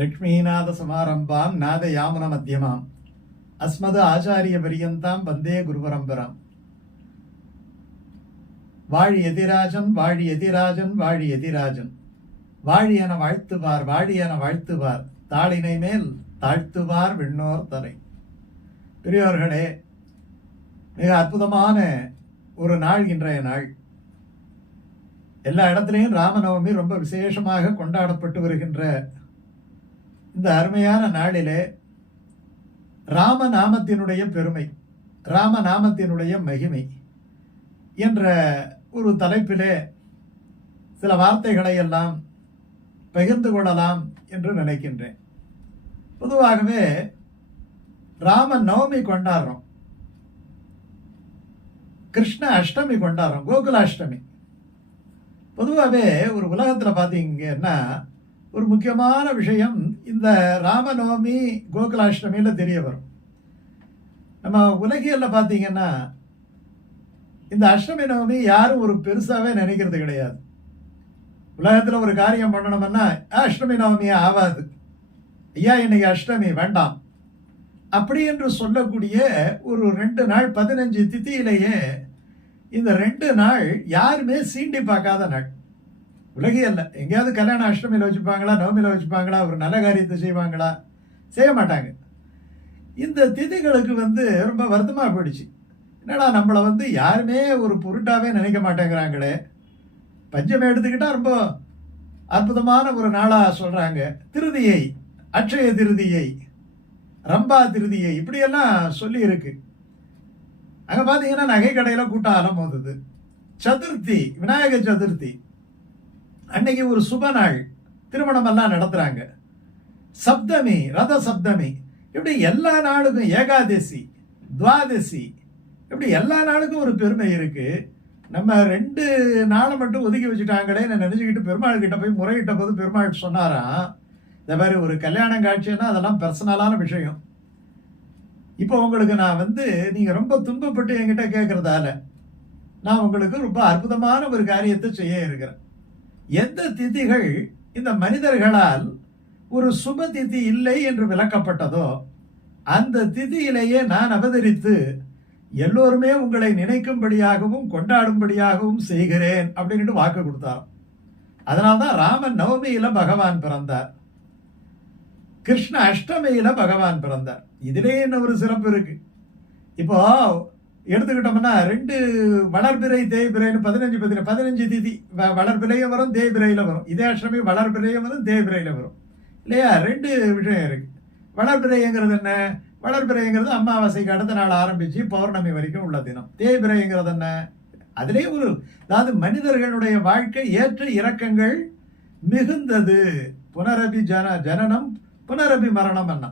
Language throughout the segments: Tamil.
லக்ஷ்மீநாதசமாரம்பாம் நாதயாமுன மத்தியமாம் அஸ்மது ஆச்சாரிய பரியந்தாம் வந்தே குருபரம்பராம். வாழி எதிராஜன் வாழி எதிராஜன் வாழி எதிராஜன் வாழி என வாழ்த்துவார் வாழி என வாழ்த்துவார் தாளினை மேல் தாழ்த்துவார் விண்ணோர் தரை. பெரியோர்களே, மிக அற்புதமான ஒரு நாள் இன்றைய நாள். எல்லா இடத்துலையும் ராமநவமி ரொம்ப விசேஷமாக கொண்டாடப்பட்டு வருகின்ற இந்த அருமையான நாளிலே ராமநாமத்தினுடைய பெருமை, ராமநாமத்தினுடைய மகிமை என்ற ஒரு தலைப்பிலே சில வார்த்தைகளை எல்லாம் பகிர்ந்து கொள்ளலாம் என்று நினைக்கின்றேன். பொதுவாகவே ராம நவமி கொண்டாடுறோம், கிருஷ்ண அஷ்டமி கொண்டாடுறோம், கோகுலாஷ்டமி. பொதுவாகவே ஒரு உலகத்தில் பார்த்தீங்கன்னா ஒரு முக்கியமான விஷயம் இந்த ராமநவமி கோகுலாஷ்டமியில் தெரிய வரும். நம்ம உலகியலில் பார்த்தீங்கன்னா இந்த அஷ்டமி நவமி யாரும் ஒரு பெருசாகவே நினைக்கிறது கிடையாது. உலகத்தில் ஒரு காரியம் பண்ணணும்னா அஷ்டமி நவமியே ஆகாது, ஐயா இன்னைக்கு அஷ்டமி வேண்டாம் அப்படி என்று சொல்லக்கூடிய ஒரு 2 நாள் 15 திதியிலேயே இந்த 2 நாள் யாருமே சீண்டி பார்க்காத நாள். உலகியல்ல எங்கேயாவது கல்யாணம் அஷ்டமியில் வச்சுப்பாங்களா, நவமியில் வச்சுப்பாங்களா, ஒரு நல்ல காரியத்தை செய்வாங்களா? செய்ய மாட்டாங்க. இந்த திதிகளுக்கு ரொம்ப வருத்தமாக போயிடுச்சு. என்னடா நம்மளை யாருமே ஒரு பொருட்டாவே நினைக்க மாட்டேங்கிறாங்களே. பஞ்சமி எடுத்துக்கிட்டால் ரொம்ப அற்புதமான ஒரு நாளாக சொல்கிறாங்க. திருதியை, அட்சய திருதியை, ரம்பா திருதியை, இப்படியெல்லாம் சொல்லி இருக்கு. அங்கே பார்த்தீங்கன்னா நகை கடையில் கூட்டம் அலமோதுது. சதுர்த்தி, விநாயக சதுர்த்தி அன்னைக்கு ஒரு சுப நாள், திருமணம் எல்லாம் நடத்துகிறாங்க. சப்தமி, ரத சப்தமி, இப்படி எல்லா நாளுக்கும், ஏகாதசி, துவாதசி, இப்படி எல்லா நாளுக்கும் ஒரு பெருமை இருக்கு. நம்ம 2 நாளை மட்டும் ஒதுக்கி வச்சுட்டாங்களே நான் நினைச்சுக்கிட்டு பெருமாள் கிட்ட போய் முறையிட்ட போது பெருமாள் சொன்னாராம், இந்த மாதிரி ஒரு கல்யாணம் காட்சின்னா அதெல்லாம் பர்சனலான விஷயம். இப்போ உங்களுக்கு நான் நீங்கள் ரொம்ப துன்பப்பட்டு என்கிட்ட கேட்கறதால நான் உங்களுக்கு ரொம்ப அற்புதமான ஒரு காரியத்தை செய்ய இருக்கிறேன். எந்த திதிகள் இந்த மனிதர்களால் ஒரு சுப திதி இல்லை என்று விளக்கப்பட்டதோ அந்த திதியிலேயே நான் அவதரித்து எல்லோருமே உங்களை நினைக்கும்படியாகவும் கொண்டாடும்படியாகவும் செய்கிறேன் அப்படின்னு வாக்கு கொடுத்தார். அதனால்தான் ராமன் நவமியில பகவான் பிறந்தார், கிருஷ்ண அஷ்டமியில பகவான் பிறந்தார். இதிலே என்ன ஒரு சிறப்பு இருக்கு. இப்போ எடுத்துக்கிட்டோம்னா 2 வளர்பிறை தேய்பிரைன்னு 15 திதி வளர்பிறையும் வரும், தேய்பிரையில வரும். இதே அஷ்டமி வளர்பிறையும் வரும், தேய்பிரையில வரும் இல்லையா? 2 விஷயம் இருக்கு. வளர்பிறைங்கிறது என்ன? வளர்பிறைங்கிறது அமாவாசைக்கு அடுத்த நாள் ஆரம்பிச்சு பௌர்ணமி வரைக்கும் உள்ள தினம். தேய்பிறைங்கிறது என்ன? அதிலே அதாவது மனிதர்களுடைய வாழ்க்கை ஏற்ற இறக்கங்கள் மிகுந்தது. புனரபி ஜனனம் புனரபி மரணம் என்ன,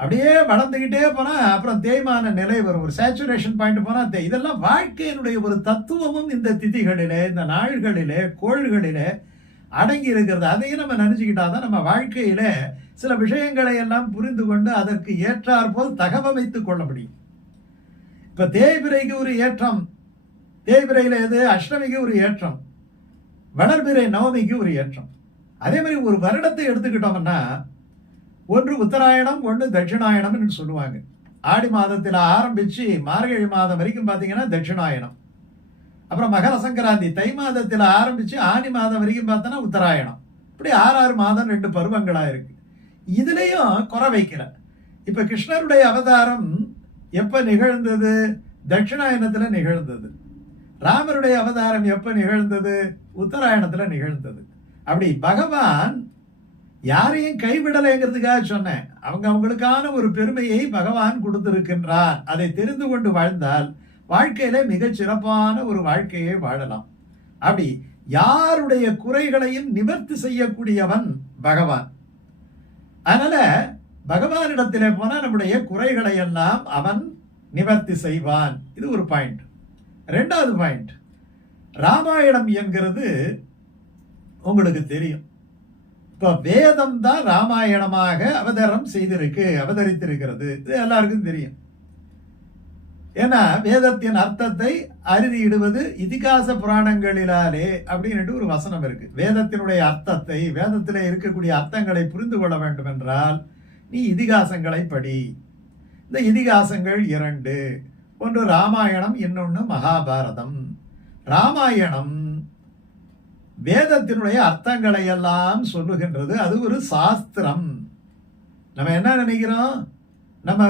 அப்படியே வளர்ந்துகிட்டே போனா அப்புறம் தேய்மான நிலை வரும், ஒரு சேச்சுரேஷன் பாயிண்ட் போனா இதெல்லாம் வாழ்க்கையினுடைய ஒரு தத்துவமும் இந்த திதிகளிலே, இந்த நாள்களிலே, கோள்களிலே அடங்கி இருக்கிறது. அதையும் நம்ம நினைச்சுக்கிட்டாதான் நம்ம வாழ்க்கையில சில விஷயங்களை எல்லாம் புரிந்து கொண்டு அதற்கு ஏற்றாற் போல் தகவமைத்துக் கொள்ள முடியும். இப்ப தேய்பிரைக்கு ஒரு ஏற்றம், தேய்பிரையில எது? அஷ்டமிக்கு ஒரு ஏற்றம், வளர்பிறை நவமிக்கு ஒரு ஏற்றம். அதே மாதிரி ஒரு வருடத்தை எடுத்துக்கிட்டோம்னா ஒன்று உத்தராயணம், ஒன்று தட்சிணாயணம்னு சொல்லுவாங்க. ஆடி மாதத்தில் ஆரம்பிச்சு மார்கழி மாதம் வரைக்கும் பார்த்தீங்கன்னா தட்சிணாயணம். அப்புறம் மகர சங்கராந்தி தை மாதத்தில் ஆரம்பிச்சு ஆனி மாதம் வரைக்கும் பார்த்தோன்னா உத்தராயணம். இப்படி 6 மாதம் 2 பருவங்களா இருக்கு. இதுலயும் குறை வைக்கல. இப்ப கிருஷ்ணருடைய அவதாரம் எப்ப நிகழ்ந்தது? தட்சிணாயனத்துல நிகழ்ந்தது. ராமருடைய அவதாரம் எப்ப நிகழ்ந்தது? உத்தராயணத்துல நிகழ்ந்தது. அப்படி பகவான் யாரையும் கைவிடலைங்கிறதுக்காக சொன்னேன். அவங்களுக்கான ஒரு பெருமையை பகவான் கொடுத்திருக்கின்றார். அதை தெரிந்து கொண்டு வாழ்ந்தால் வாழ்க்கையில மிகச் சிறப்பான ஒரு வாழ்க்கையை வாழலாம். அப்படி யாருடைய குறைகளையும் நிவர்த்தி செய்யக்கூடியவன் பகவான். அதனால பகவானிடத்திலே போனா நம்முடைய குறைகளை எல்லாம் அவன் நிவர்த்தி செய்வான். இது ஒரு பாயிண்ட். 2வது பாயிண்ட், ராமாயணம் என்கிறது உங்களுக்கு தெரியும். இப்ப வேதம் தான் ராமாயணமாக அவதரித்திருக்கிறது. இது எல்லாருக்கும் தெரியும். ஏன்னா வேதத்தின் அர்த்தத்தை அறுதியிடுவது இதிகாச புராணங்களிலாலே அப்படின்ட்டு ஒரு வசனம் இருக்கு. வேதத்தினுடைய அர்த்தத்தை, வேதத்தில் இருக்கக்கூடிய அர்த்தங்களை புரிந்து கொள்ள வேண்டும் என்றால் நீ இதிகாசங்களை படி. இந்த இதிகாசங்கள் 2, ஒன்று ராமாயணம், இன்னொன்று மகாபாரதம். ராமாயணம் வேதத்தினுடைய அர்த்தங்களை எல்லாம் சொல்லுகின்றது. அது ஒரு சாஸ்திரம். நம்ம என்ன நினைக்கிறோம், நம்ம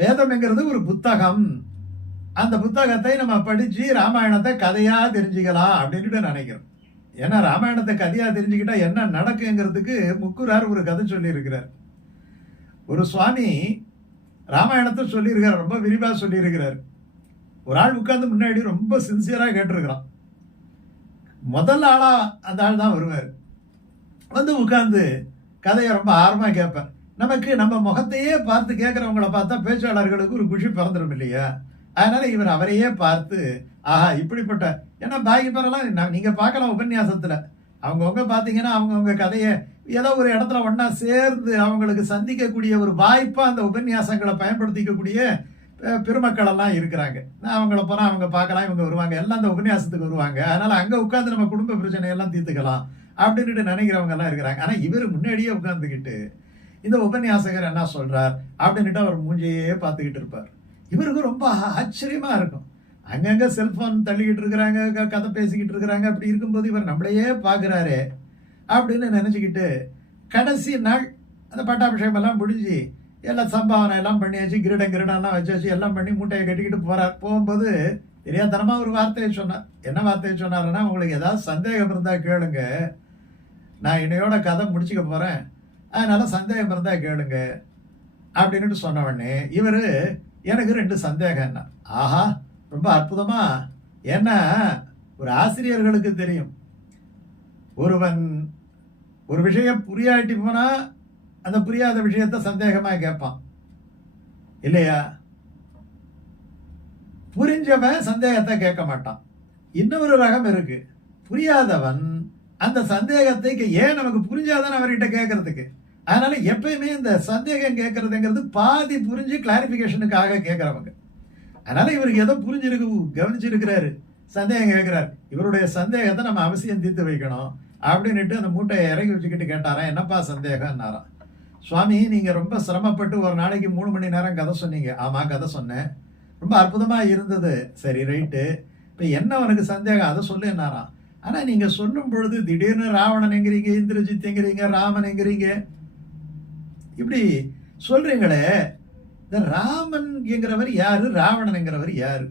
வேதம்ங்கிறது ஒரு புத்தகம், அந்த புத்தகத்தை நம்ம படிச்சு ராமாயணத்தை கதையா தெரிஞ்சுக்கலாம் அப்படின்ட்டு நினைக்கிறோம். ஏன்னா ராமாயணத்தை கதையா தெரிஞ்சுக்கிட்டா என்ன நடக்குங்கிறதுக்கு முக்குரார் ஒரு கதை சொல்லி இருக்கிறார். ஒரு சுவாமி ராமாயணத்தை சொல்லியிருக்கிறார், ரொம்ப விரிவா சொல்லியிருக்கிறார். ஒரு ஆள் உட்கார்ந்து முன்னாடி ரொம்ப சின்சியரா கேட்டிருக்கிறான். முதல் ஆளா அந்த ஆள் தான் வருவார். வந்து உட்கார்ந்து கதையை ரொம்ப ஆர்வமா கேட்பார். நமக்கு நம்ம முகத்தையே பார்த்து கேட்கறவங்களை பார்த்தா பேச்சாளர்களுக்கு ஒரு குஷி பிறந்துடும் இல்லையா? அதனால இவர் அவரையே பார்த்து, ஆஹா இப்படிப்பட்ட, ஏன்னா பாக்கி பேரெல்லாம் நீங்க பார்க்கலாம் உபன்யாசத்துல, அவங்கவுங்க பார்த்தீங்கன்னா அவங்கவுங்க கதையை ஏதோ ஒரு இடத்துல ஒன்னா சேர்ந்து அவங்களுக்கு சந்திக்கக்கூடிய ஒரு வாய்ப்பா அந்த உபன்யாசங்களை பயன்படுத்திக்கக்கூடிய பெருமக்கள் எல்லாம் இருக்கிறாங்க. அவங்கள போனா அவங்க பார்க்கலாம், இவங்க வருவாங்க, எல்லாம் அந்த உபன்யாசத்துக்கு வருவாங்க. அதனால அங்க உட்காந்து நம்ம குடும்ப பிரச்சனையெல்லாம் தீர்த்துக்கலாம் அப்படின்ட்டு நினைக்கிறவங்க எல்லாம் இருக்கிறாங்க. ஆனா இவர் முன்னாடியே உட்கார்ந்துக்கிட்டு இந்த உபன்யாசகர் என்ன சொல்றார் அப்படின்ட்டு அவர் மூஞ்சியே பார்த்துக்கிட்டு இருப்பார். இவருக்கு ரொம்ப ஆச்சரியமா இருக்கும். அங்கங்க செல்போன் தள்ளிக்கிட்டு இருக்கிறாங்க, கதை பேசிக்கிட்டு இருக்கிறாங்க. அப்படி இருக்கும்போது இவர் நம்மளையே பார்க்குறாரு அப்படின்னு நினைச்சுக்கிட்டு கடைசி நாள் அந்த பட்டாபிஷேகம் எல்லாம் முடிஞ்சு எல்லாம் சம்பாவனை எல்லாம் பண்ணியாச்சு, கிரீடம்லாம் வச்சாச்சு, எல்லாம் பண்ணி மூட்டையை கட்டிக்கிட்டு போறார். போகும்போது தெரியாதனமா ஒரு வார்த்தையை சொன்னார். என்ன வார்த்தையை சொன்னாருன்னா, உங்களுக்கு ஏதாவது சந்தேகம் இருந்தா கேளுங்க, நான் என்னையோட கதை முடிச்சுக்க போறேன், அதனால சந்தேகம் இருந்தா கேளுங்க அப்படின்ட்டு சொன்ன உடனே இவரு, எனக்கு 2 சந்தேகம். என்ன? ஆஹா ரொம்ப அற்புதமா. ஏன்னா ஒரு ஆசிரியர்களுக்கு தெரியும், ஒருவன் ஒரு விஷயம் புரியாட்டி போனா அந்த புரியாத விஷயத்த சந்தேகமா கேட்பான் இல்லையா? புரிஞ்சவன் சந்தேகத்தை கேட்க மாட்டான். இன்னொரு ரகம் இருக்கு, புரியாதவன் அந்த சந்தேகத்தை ஏன் நமக்கு புரிஞ்சாதான் அவர்கிட்ட கேட்கறதுக்கு. அதனால எப்பயுமே இந்த சந்தேகம் கேட்கறதுங்கிறது பாதி புரிஞ்சு கிளாரிபிகேஷனுக்காக கேட்கறவங்க. அதனால இவருக்கு ஏதோ புரிஞ்சிருக்கு, கவனிச்சிருக்கிறாரு, சந்தேகம் கேட்கிறாரு. இவருடைய சந்தேகத்தை நம்ம அவசியம் தீர்த்து வைக்கணும் அப்படின்னுட்டு அந்த மூட்டையை இறங்கி வச்சுக்கிட்டு கேட்டாராம், என்னப்பா சந்தேகம்னாராம். சுவாமி நீங்க ரொம்ப சிரமப்பட்டு ஒரு நாளைக்கு 3 மணி நேரம் கதை சொன்னீங்க. ஆமா கதை சொன்னேன், ரொம்ப அற்புதமா இருந்தது. சரி ரைட்டு, இப்ப என்ன உனக்கு சந்தேகம் அதை சொல்லு என்னாராம். ஆனா நீங்க சொல்லும் பொழுது திடீர்னு ராவணன் எங்கிறீங்க, இந்திரஜித் எங்கிறீங்க, ராமன் எங்கிறீங்க, இப்படி சொல்றீங்களே, இந்த ராமன் என்கிறவர் யாரு, ராவணன் என்கிறவர் யாரு,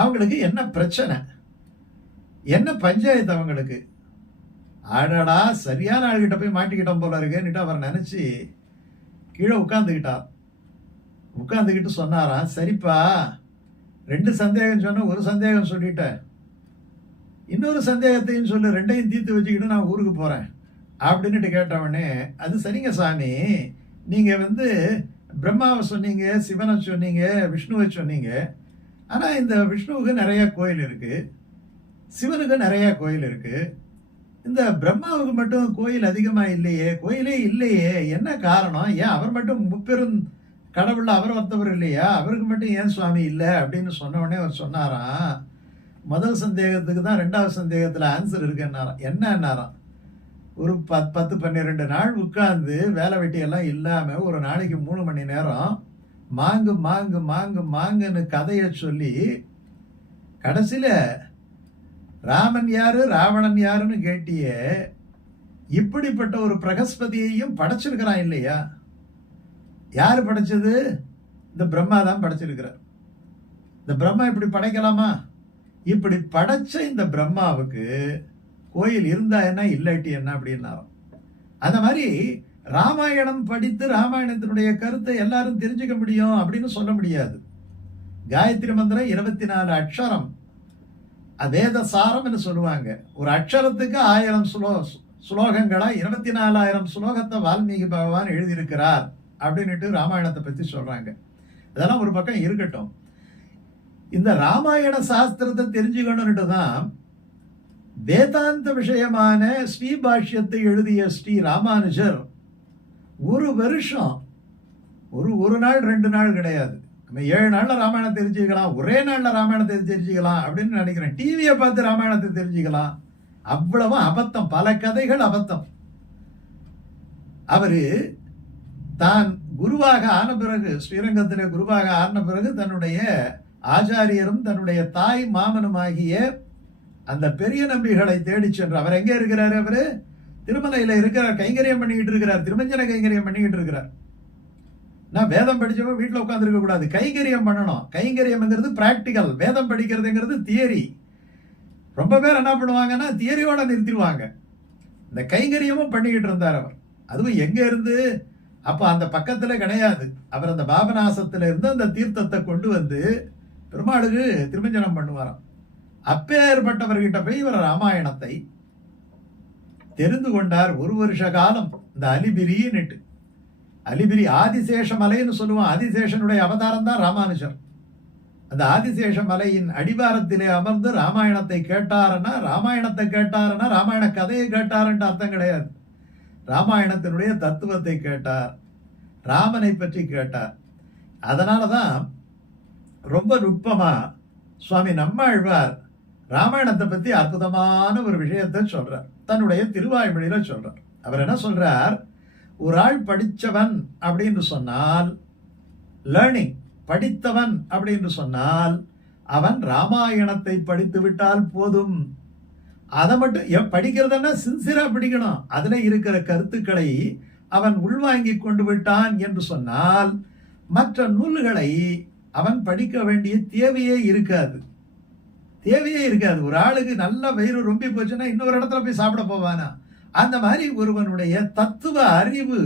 அவங்களுக்கு என்ன பிரச்சனை, என்ன பஞ்சாயத்து அவங்களுக்கு? ஆடாடா சரியான ஆள்கிட்ட போய் மாட்டிக்கிட்டோம் போல இருக்கேன்னுட்டு அவர் நினைச்சு கீழே உட்கார்ந்துக்கிட்டார். உட்கார்ந்துக்கிட்டு சொன்னாராம், சரிப்பா 2 சந்தேகம் சொன்ன, ஒரு சந்தேகம் சொல்லிட்டேன், இன்னொரு சந்தேகத்தையும் சொல்லு, 2ஐயும் தீர்த்து வச்சுக்கிட்டு நான் ஊருக்கு போறேன் அப்படின்னுட்டு கேட்டவனே, அது சரிங்க சாமி, நீங்க பிரம்மாவை சொன்னீங்க, சிவனை சொன்னீங்க, விஷ்ணுவை சொன்னீங்க. ஆனா இந்த விஷ்ணுவுக்கு நிறைய கோயில் இருக்கு, சிவனுக்கு நிறைய கோயில் இருக்கு, இந்த பிரம்மாவுக்கு மட்டும் கோயில் அதிகமா இல்லையே, கோயிலே இல்லையே, என்ன காரணம்? ஏன் அவர் மட்டும் முப்பெரும் கடவுள் அவர் ஒருத்தவர் இல்லையா, அவருக்கு மட்டும் ஏன் சுவாமி இல்லை அப்படின்னு சொன்ன உடனே அவர் சொன்னாராம், முதல் சந்தேகத்துக்கு தான் 2வது சந்தேகத்துல ஆன்சர் இருக்குன்னாராம். என்னன்னாராம், ஒரு 10-12 நாள் உட்கார்ந்து வேலை வெட்டியெல்லாம் இல்லாம ஒரு நாளைக்கு 3 மணி நேரம் மாங்கு மாங்கு மாங்கு மாங்குன்னு கதையை சொல்லி கடைசியில ராமன் யாரு ராவணன் யாருன்னு கேட்டியே, இப்படிப்பட்ட ஒரு பிரகஸ்பதியையும் படைச்சிருக்கிறான் இல்லையா? யாரு படைச்சது? இந்த பிரம்மா தான் படைச்சிருக்கிறார். இந்த பிரம்மா இப்படி படைக்கலாமா? இப்படி படைச்ச இந்த பிரம்மாவுக்கு கோயில் இருந்தா என்ன, இல்லாட்டி என்ன அப்படின்னாராம். அந்த மாதிரி ராமாயணம் படித்து ராமாயணத்தினுடைய கருத்தை எல்லாரும் தெரிஞ்சுக்க முடியும் அப்படின்னு சொல்ல முடியாது. காயத்ரி மந்திரம் 24 அக்ஷரம், வேத சாரம் சொல்லுவாங்க. ஒரு அக்ஷரத்துக்கு 1000 ஸ்லோகங்களா 24,000 ஸ்லோகத்தை வால்மீகி பகவான் எழுதியிருக்கிறார் அப்படின்னுட்டு ராமாயணத்தை பத்தி சொல்றாங்க. இதெல்லாம் ஒரு பக்கம் இருக்கட்டும். இந்த ராமாயண சாஸ்திரத்தை தெரிஞ்சுக்கணும்னுட்டு தான் வேதாந்த விஷயமான ஸ்ரீபாஷ்யத்தை எழுதிய ஸ்ரீ ராமானுஜர் ஒரு வருஷம், ஒரு நாள் 2 நாள் கிடையாது, நம்ம 7 நாள்ல ராமாயணத்தை தெரிஞ்சுக்கலாம், ஒரே நாள்ல ராமாயணத்தை தெரிஞ்சுக்கலாம் அப்படின்னு நினைக்கிறேன். டிவியை பார்த்து ராமாயணத்தை தெரிஞ்சுக்கலாம். அவ்வளவு அபத்தம், பல கதைகள் அபத்தம். அவரு தான் குருவாக ஆன பிறகு, ஸ்ரீரங்கத்திலே குருவாக ஆன பிறகு, தன்னுடைய ஆச்சாரியரும் தன்னுடைய தாய் மாமனுமாகிய அந்த பெரிய நம்பிகளை தேடி சென்று, அவர் எங்க இருக்கிறாரு? அவரு திருமலையில இருக்கிறார், கைங்கரியம் பண்ணிக்கிட்டு இருக்கிறார், திருமஞ்சன கைங்கரியம் பண்ணிக்கிட்டு இருக்கிறார். நான் வேதம் படிச்சவங்க வீட்டில் உட்கார்ந்து இருக்க கூடாது, கைங்கரியம் பண்ணணும். கைங்கரியம்ங்கிறது பிராக்டிக்கல், வேதம் படிக்கிறதுங்கிறது தியரி. ரொம்ப பேர் என்ன பண்ணுவாங்கன்னா தியரியோட நிறுத்திடுவாங்க. இந்த கைங்கரியமும் பண்ணிக்கிட்டு இருந்தார் அவர். அதுவும் எங்க இருந்து? அப்ப அந்த பக்கத்துல கிடையாது. அவர் அந்த பாபநாசத்துல இருந்து அந்த தீர்த்தத்தை கொண்டு வந்து பெருமாளுக்கு திருமஞ்சனம் பண்ணுவாராம். அப்பேற்பட்டவர்கிட்ட போய் இவர் ராமாயணத்தை தெரிந்து கொண்டார். 1 வருஷ காலம் இந்த அலிபிரின்னுட்டு, அலிபிரி ஆதிசேஷ மலைன்னு சொல்லுவோம். ஆதிசேஷனுடைய அவதாரம் தான் ராமானுஜர். அந்த ஆதிசேஷ மலையின் அடிவாரத்திலே அமர்ந்து ராமாயணத்தை கேட்டாருன்னா, ராமாயணத்தை கேட்டாருன்னா ராமாயண கதையை கேட்டாருன்ட்டு அர்த்தம் கிடையாது. ராமாயணத்தினுடைய தத்துவத்தை கேட்டார், ராமனை பற்றி கேட்டார். அதனாலதான் ரொம்ப நுட்பமா சுவாமி நம்மாழ்வார் ராமாயணத்தை பத்தி அற்புதமான ஒரு விஷயத்தை சொல்றார், தன்னுடைய திருவாய்மொழியில சொல்றார். அவர் என்ன சொல்றார்? ஒரு ஆள் படித்தவன் அப்படின்னு சொன்னால், லேர்னிங், படித்தவன் அப்படின்னு சொன்னால் அவன் ராமாயணத்தை படித்து விட்டால் போதும். அதை மட்டும் படிக்கிறதுன்னா சின்சியரா படிக்கணும். அதுல இருக்கிற கருத்துக்களை அவன் உள்வாங்கி கொண்டு விட்டான் என்று சொன்னால் மற்ற நூல்களை அவன் படிக்க வேண்டிய தேவையே இருக்காது. ஒரு ஆளுக்கு நல்ல வயிறு ரொம்பி போச்சுன்னா இன்னொரு இடத்துல போய் சாப்பிட போவானா? அந்த மாதிரி ஒருவனுடைய தத்துவ அறிவு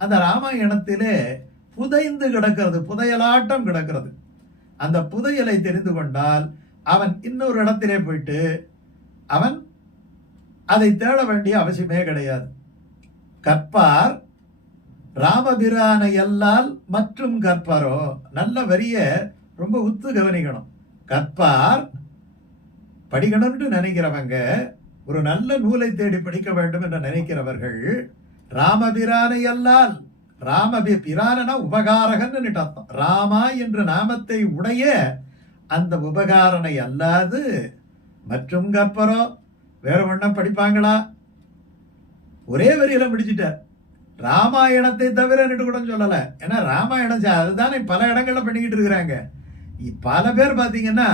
அந்த ராமாயணத்திலே புதைந்து கிடக்கிறது, புதையலாட்டம் கிடக்கிறது. அந்த புதையலை தெரிந்து கொண்டால் அவன் இன்னொரு இடத்திலே போயிட்டு அவன் அதை தேட வேண்டிய அவசியமே கிடையாது. கற்பார் ராமபிரானை எல்லால் மற்றும் கற்பாரோ. நல்ல வரிய ரொம்ப உத்து கவனிக்கணும். கற்பார் படிக்கணும்னு நினைக்கிறவங்க, ஒரு நல்ல நூலை தேடி படிக்க வேண்டும் என்று நினைக்கிறவர்கள், ராமபிரானை எல்லால், பிரானனா உபகாரகன்னு அர்த்தம். ராமா என்ற நாமத்தை உடைய அந்த உபகாரனை அல்லாது மற்றும் கற்பரோ வேற ஒன்றும் படிப்பாங்களா? ஒரே வரியில முடிச்சுட்டார். ராமாயணத்தை தவிர கூட சொல்லல. ஏன்னா ராமாயணம் அதுதானே பல இடங்கள்ல பண்ணிக்கிட்டு இருக்கிறாங்க. பல பேர் பாத்தீங்கன்னா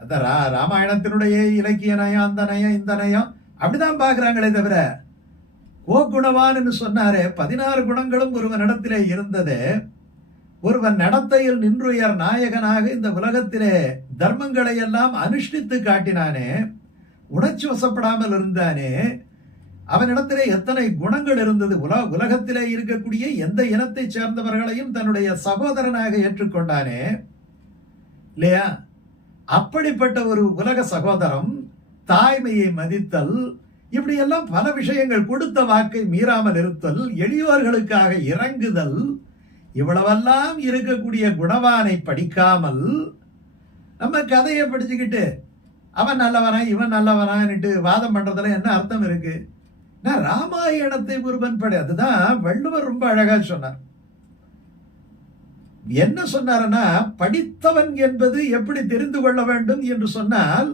அந்த ராமாயணத்தினுடைய இலக்கிய நயம், அந்த நயம், இந்த நயம் அப்படிதான் பாக்குறாங்களே தவிர, கோகுணவான்னு சொன்னாரே, 16 குணங்களும் ஒருவனிடத்திலே இருந்தது. ஒருவன் நடத்தையில் நின்றுயர் நாயகனாக இந்த உலகத்திலே தர்மங்களை எல்லாம் அனுஷ்டித்து காட்டினானே, உணர்ச்சி வசப்படாமல் இருந்தானே, அவனிடத்திலே எத்தனை குணங்கள் இருந்தது. உலகத்திலே இருக்கக்கூடிய எந்த இனத்தை சேர்ந்தவர்களையும் தன்னுடைய சகோதரனாக ஏற்றுக்கொண்டானே இல்லையா? அப்படிப்பட்ட ஒரு உலக சகோதரம், தாய்மையை மதித்தல், இப்படி எல்லாம் பல விஷயங்கள், கொடுத்த வாக்கை மீறாமல் இருத்தல், எளியோர்களுக்காக இறங்குதல், இவ்வளவெல்லாம் இருக்கக்கூடிய குணவானை படிக்காமல் நம்ம கதையை படிச்சுக்கிட்டு அவன் நல்லவனா இவன் நல்லவனான்னுட்டு வாதம் பண்றதுல என்ன அர்த்தம் இருக்கு? நான் ராமாயணத்தை ஒருவன் படி, அதுதான் வள்ளுவர் ரொம்ப அழகா சொன்னார். என்ன சொன்னார்னா, படித்தவன் என்பது எப்படி தெரிந்து கொள்ள வேண்டும் என்று சொன்னால்,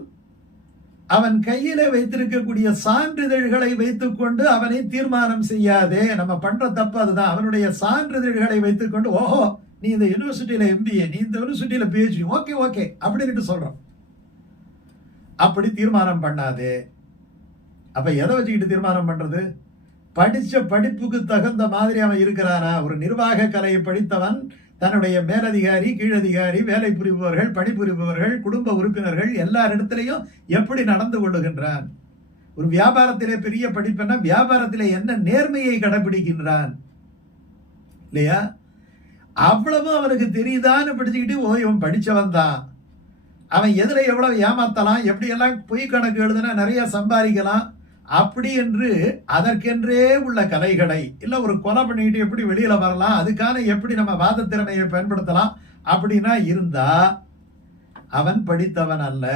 அவன் கையில வைத்திருக்கக்கூடிய சான்றிதழ்களை வைத்துக் கொண்டு அவனை தீர்மானம் செய்யாதே. நம்ம பண்ற தப்பு அதுதான். அவனுடைய சான்றிதழ்களை வைத்துக் கொண்டு, ஓஹோ நீ இந்த யூனிவர்சிட்டியில MBA, நீ இந்த யூனிவர்சிட்டியில PhD, ஓகே ஓகே அப்படின்னு சொல்றான். அப்படி தீர்மானம் பண்ணாதே. அப்ப எதை வச்சுக்கிட்டு தீர்மானம் பண்றது? படிச்ச படிப்புக்கு தகுந்த மாதிரி அவன் இருக்கிறானா? ஒரு நிர்வாக கலையை படித்தவன் தன்னுடைய மேலதிகாரி, கீழதிகாரி, வேலை புரிபவர்கள், பணிபுரிபவர்கள், குடும்ப உறுப்பினர்கள் எல்லாரிடத்திலையும் எப்படி நடந்து கொள்ளுகின்றான்? ஒரு வியாபாரத்திலே பெரிய படிப்புன்னா வியாபாரத்திலே என்ன நேர்மையை கடைபிடிக்கின்றான் இல்லையா? அவ்வளவு அவனுக்கு தெரியுதான்னு படிச்சுக்கிட்டு, ஓ இவன் படிச்சவன் தான், அவன் எதுல எவ்வளவு ஏமாத்தலாம், எப்படி எல்லாம் பொய் கணக்கு எழுதுனா நிறைய சம்பாதிக்கலாம், அப்படி என்று அதற்கென்றே உள்ள கலைகளை, இல்ல ஒரு கொலை பண்ணிட்டு எப்படி வெளியில வரலாம், அதுக்கான எப்படி நம்ம வாத திறமையை பயன்படுத்தலாம் அப்படின்னா இருந்தா அவன் படித்தவன் அல்ல.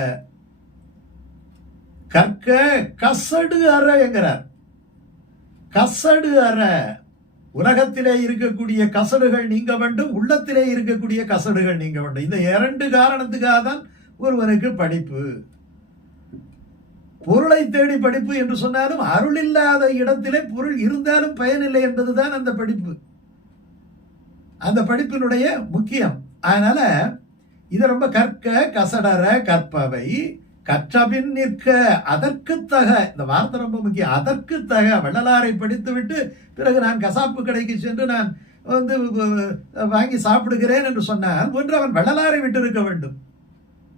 கற்க கசடு அற என்கிறார். கசடு அற, உலகத்திலே இருக்கக்கூடிய கசடுகள் நீங்க வேண்டும், உள்ளத்திலே இருக்கக்கூடிய கசடுகள் நீங்க வேண்டும். இந்த 2 காரணத்துக்காக தான் ஒருவனுக்கு படிப்பு. பொருளை தேடி படிப்பு என்று சொன்னாலும் அருள் இல்லாத இடத்திலே பொருள் இருந்தாலும் பயனில்லை என்பதுதான் அந்த படிப்பு, அந்த படிப்பினுடைய முக்கியம். அதனால இதை ரொம்ப கற்க கசடர கற்பவை கற்றபின் நிற்க அதற்கு தக, இந்த வார்த்தை ரொம்ப முக்கியம். அதற்கு தக வள்ளலாரை படித்து விட்டு பிறகு நான் கசாப்பு கடைக்கு சென்று நான் வாங்கி சாப்பிடுகிறேன் என்று சொன்னால் ஒன்று அவன் வள்ளலாரை விட்டு இருக்க வேண்டும்.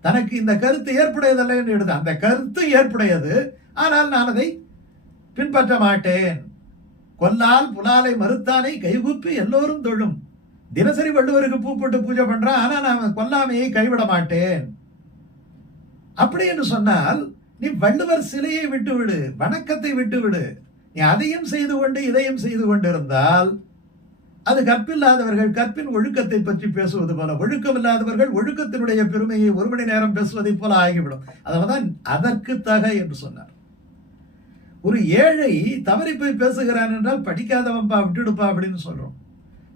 தனக்கு இந்த கருத்து ஏற்புடையதல்ல என்று எழுத, அந்த கருத்து ஏற்புடையது, ஆனால் நான் அதை பின்பற்ற மாட்டேன். கொல்லால் புலாலை மறுத்தானை கைகூப்பி எல்லோரும் தொழும். தினசரி வள்ளுவருக்கு பூ போட்டு பூஜை பண்றான், ஆனா நான் கொல்லாமையை கைவிட மாட்டேன். அப்படி என்று சொன்னால் நீ வள்ளுவர் சிலையை விட்டுவிடு, வணக்கத்தை விட்டுவிடு. நீ அதையும் செய்து கொண்டு இதையும் செய்து கொண்டு இருந்தால் அது கற்பில்லாதவர்கள் கற்பின் ஒழுக்கத்தை பற்றி பேசுவது போல, ஒழுக்கம் இல்லாதவர்கள் ஒழுக்கத்தினுடைய பெருமையை 1 மணி நேரம் பேசுவதை போல ஆகிவிடும். அதனால்தான் அதற்கு தக என்று சொன்னார். ஒரு ஏழை தவறி போய் பேசுகிறான் என்றால் படிக்காதவன்பா விட்டுடுப்பா அப்படின்னு சொல்றோம்.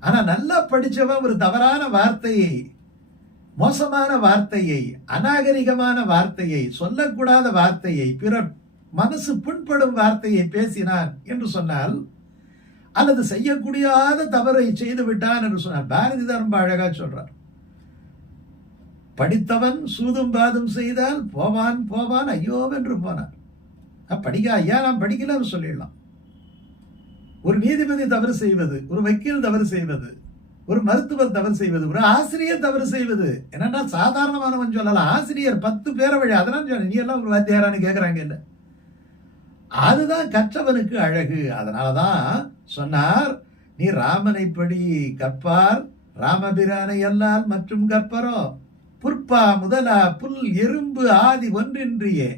ஆனா நல்லா படிச்சவன் ஒரு தவறான வார்த்தையை, மோசமான வார்த்தையை, அநாகரிகமான வார்த்தையை, சொல்லக்கூடாத வார்த்தையை, பிறர் மனசு புண்படும் வார்த்தையை பேசினான் என்று சொன்னால், அல்லது செய்யக்கூடியாத தவறை செய்து விட்டான் என்று சொன்னார். பாரதிதார் ரொம்ப அழகா சொல்றார், படித்தவன் சூதும் பாதும் செய்தால் போவான் போவான் ஐயோவென்று போனார். படிக்க ஐயா நான் படிக்கலன்னு சொல்லிடலாம். ஒரு நீதிபதி தவறு செய்வது, ஒரு வக்கீல் தவறு செய்வது, ஒரு மருத்துவர் தவறு செய்வது, ஒரு ஆசிரியர் தவறு செய்வது, என்னன்னா சாதாரணமானவன் சொல்லலாம். ஆசிரியர் 10 பேரை வழி, அதெல்லாம் சொல்ல நீ எல்லாம் ஒரு வாத்தியாரான்னு கேட்கறாங்க இல்ல, அதுதான் கற்றவனுக்கு அழகு. அதனாலதான் சொன்னார், நீ ராமனை படி கற்பார் ராமபிரானை அல்லால் மற்றும் கற்பரோ புற்பா முதலா புல் எறும்பு ஆதி ஒன்றின்றியே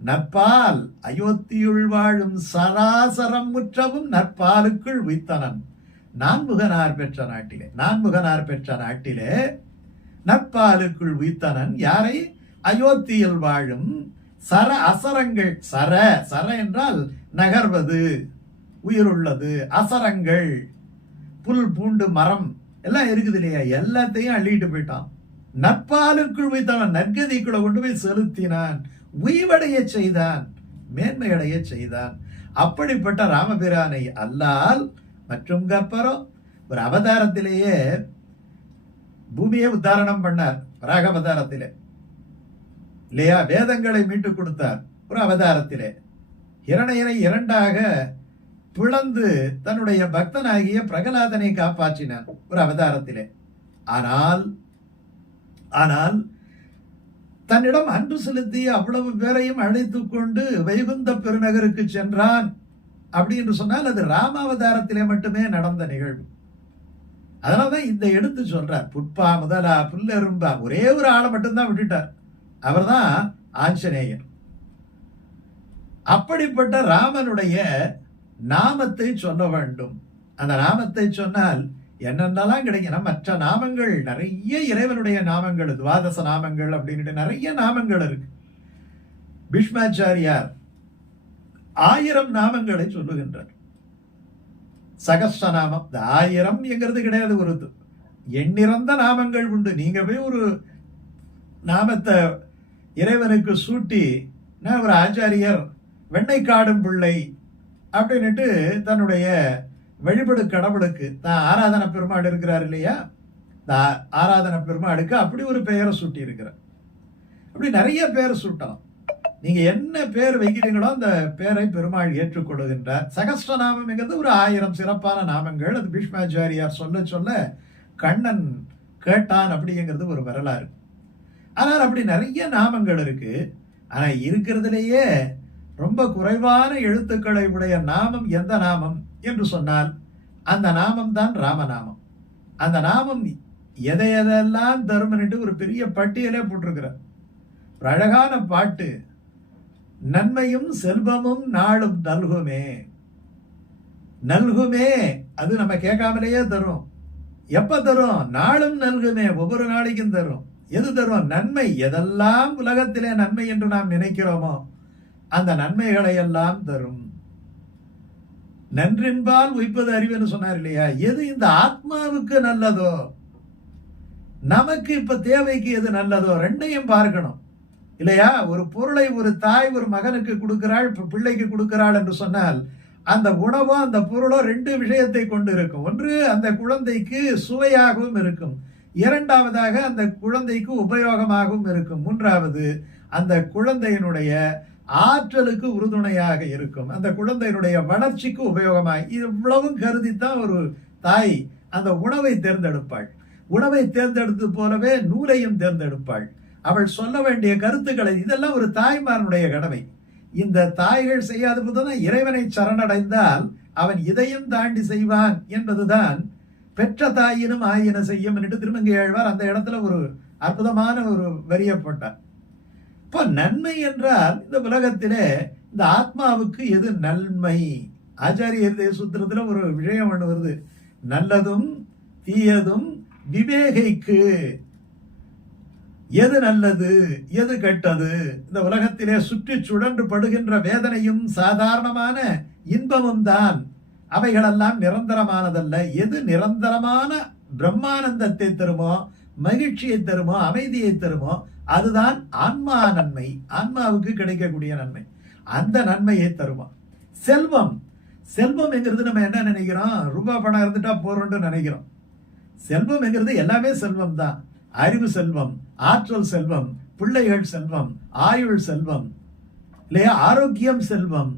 நற்பால் அயோத்தியுள் வாழும் சராசரம் முற்றவும் நற்பாலுக்குள் உய்த்தனன் நான்முகனார் பெற்ற நாட்டிலே. நான்முகனார் பெற்ற நாட்டிலே நற்பாலுக்குள் உய்த்தனன் யாரை? அயோத்தியில் வாழும் சர அசரங்கள். சர சர என்றால் நகர்வது, உயிருள்ளது. அசரங்கள் புல் பூண்டு மரம் எல்லாம் இருக்குது இல்லையா, எல்லாத்தையும் அள்ளிட்டு போயிட்டான். நற்பாலுக்குள் வைத்தவன் நற்கதிக்குள்ள கொண்டு போய் செலுத்தினான், உய்வடைய செய்தான், மேன்மையடைய செய்தான். அப்படிப்பட்ட ராமபிரானை அல்லால் மற்றும் கற்பரோ. ஒரு அவதாரத்திலேயே பூமியை உத்தாரணம் பண்ணார், வராக அவதாரத்திலே இல்லையா, வேதங்களை மீட்டுக் கொடுத்தார். ஒரு அவதாரத்திலே இரணையனை 2ஆக பிளந்து தன்னுடைய பக்தனாகிய பிரகலாதனை காப்பாற்றினான் ஒரு அவதாரத்திலே. ஆனால் ஆனால் தன்னிடம் அன்பு செலுத்தி அவ்வளவு பேரையும் அழைத்து கொண்டு வைகுந்த பெருநகருக்கு சென்றான் அப்படி என்று சொன்னால் அது ராமாவதாரத்திலே மட்டுமே நடந்த நிகழ்வு. அதனால்தான் இந்த எடுத்து சொல்றார், புட்பா முதலா புல்லெரும்பா, ஒரே ஒரு ஆளை மட்டும்தான் விட்டுட்டார், அவர்தான் ஆஞ்சநேயர். அப்படிப்பட்ட ராமனுடைய நாமத்தை சொல்ல வேண்டும். அந்த நாமத்தை சொன்னால் என்னென்னலாம் கிடைக்கும். மற்ற நாமங்கள் நிறைய இறைவனுடைய நாமங்கள், துவாதச நாமங்கள் அப்படின்னு நிறைய நாமங்கள் இருக்கு. பீஷ்மாச்சாரியார் 1000 நாமங்களை சொல்லுகின்றார். சகஸ்ரநாமம், 1000 என்கிறது கிடையாது, ஒரு எண்ணிறந்த நாமங்கள் உண்டு. நீங்க போய் ஒரு நாமத்தை இறைவனுக்கு சூட்டி, நான் ஒரு ஆச்சாரியர் வெண்ணெய் காடும் பிள்ளை அப்படின்னுட்டு தன்னுடைய வழிபடு கடவுளுக்கு தான் ஆராதன பெருமாள் இருக்கிறார் இல்லையா, ஆராதன பெருமாளுக்கு அப்படி ஒரு பெயரை சூட்டி இருக்கிறார். அப்படி நிறைய பேர் சூட்டலாம். நீங்க என்ன பேர் வைக்கிறீங்களோ அந்த பேரை பெருமாள் ஏற்றுக்கொள்கின்றார். சகஸ்ரநாமம் என்கிறது ஒரு 1000 சிறப்பான நாமங்கள். அது பீஷ்மாச்சாரியார் சொல்ல சொல்ல கண்ணன் கேட்டான் அப்படிங்கிறது ஒரு வரலாறு. ஆனால் அப்படி நிறைய நாமங்கள் இருக்கு. ஆனா இருக்கிறதுலேயே ரொம்ப குறைவான எழுத்துக்களை உடைய நாமம் எந்த நாமம் என்று சொன்னால் அந்த நாமம் தான் ராமநாமம். அந்த நாமம் எதையெல்லாம் தருமன்ட்டு ஒரு பெரிய பட்டியலே போட்டிருக்கிறார். ஒரு அழகான பாட்டு, நன்மையும் செல்வமும் நாளும் நல்குமே. நல்குமே அது நம்ம கேட்காமலேயே தரும். எப்ப தரும்? நாளும் நல்குமே, ஒவ்வொரு நாளைக்கும் தரும். எது தரும்? நன்மை. எதெல்லாம் உலகத்திலே நன்மை என்று நாம் நினைக்கிறோமோ அந்த நன்மைகளை எல்லாம் தரும். நன்றின்பால் உய்ப்பது அறிவுன்னு சொன்னார் இல்லையா? எது இந்த ஆத்மாவுக்கு நல்லதோ, நமக்கு இப்ப தேவைக்கு எது நல்லதோ ரெண்டையும் பார்க்கணும் இல்லையா? ஒரு பொருளை ஒரு தாய் ஒரு மகனுக்கு கொடுக்கிறாள், பிள்ளைக்கு கொடுக்கிறாள் என்று சொன்னால் அந்த உணவோ அந்த பொருளோ ரெண்டு விஷயத்தை கொண்டு இருக்கும். ஒன்று, அந்த குழந்தைக்கு சுவையாகவும் இருக்கும். இரண்டாவதாக, அந்த குழந்தைக்கு உபயோகமாகவும் இருக்கும். மூன்றாவது, அந்த குழந்தையினுடைய ஆற்றலுக்கு உறுதுணையாக இருக்கும். அந்த குழந்தையினுடைய வளர்ச்சிக்கு உபயோகமாக. இவ்வளவும் கருதித்தான் ஒரு தாய் அந்த உணவை தேர்ந்தெடுப்பாள். உணவை தேர்ந்தெடுத்து போலவே நூலையும் தேர்ந்தெடுப்பாள். அவள் சொல்ல வேண்டிய கருத்துக்களை, இதெல்லாம் ஒரு தாய்மாரனுடைய கடமை. இந்த தாய்கள் செய்யாத போதுதான் இறைவனை சரணடைந்தால் அவன் இதையும் தாண்டி செய்வான் என்பதுதான் பெற்ற தாயினும் ஆயின செய்யும் என்று திருமங்கை ஆழ்வார் அந்த இடத்துல ஒரு அற்புதமான ஒரு வரிய போட்டார். இப்போ நன்மை என்றால் இந்த உலகத்திலே இந்த ஆத்மாவுக்கு எது நன்மை? ஆச்சாரிய சூத்திரத்துல ஒரு விஷயம் ஒன்று வருது. நல்லதும் தீயதும் விவேகைக்கு. எது நல்லது எது கெட்டது? இந்த உலகத்திலே சுற்றி சுழன்று படுகின்ற வேதனையும் சாதாரணமான இன்பமும் தான். அவைகளெல்லாம் நிரந்தரமானதல்ல. எது நிரந்தரமான பிரம்மானந்தத்தை தருமோ, மகிழ்ச்சியை தருமோ, அமைதியை தருமோ, அதுதான் ஆன்மா நன்மை. ஆன்மாவுக்கு கிடைக்கக்கூடிய நன்மை. அந்த நன்மையை தருமா. செல்வம், செல்வம் என்கிறது நம்ம என்ன நினைக்கிறோம்? ரூபாய் பணம் இருந்துட்டா போறோம்னு நினைக்கிறோம். செல்வம் என்கிறது எல்லாமே செல்வம் தான். அறிவு செல்வம், ஆற்றல் செல்வம், பிள்ளைகள் செல்வம், ஆயுள் செல்வம் இல்லையா? ஆரோக்கியம் செல்வம்,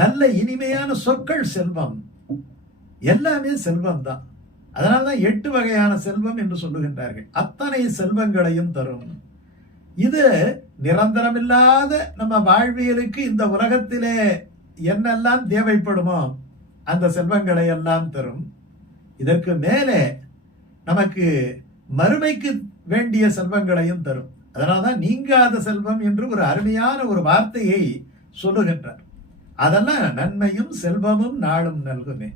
நல்ல இனிமையான சொற்கள் செல்வம், எல்லாமே செல்வம் தான். அதனால்தான் 8 வகையான செல்வம் என்று சொல்லுகின்றார்கள். அத்தனை செல்வங்களையும் தரும். இது நிரந்தரமில்லாத நம்ம வாழ்வியலுக்கு இந்த உலகத்திலே என்னெல்லாம் தேவைப்படுமோ அந்த செல்வங்களை எல்லாம் தரும். இதற்கு மேலே நமக்கு மறுமைக்கு வேண்டிய செல்வங்களையும் தரும். அதனால்தான் நீங்காத செல்வம் என்று ஒரு அருமையான ஒரு வார்த்தையை சொல்லுகின்றார். அதெல்லாம் நன்மையும் செல்வமும் நாளும் நல்குமே.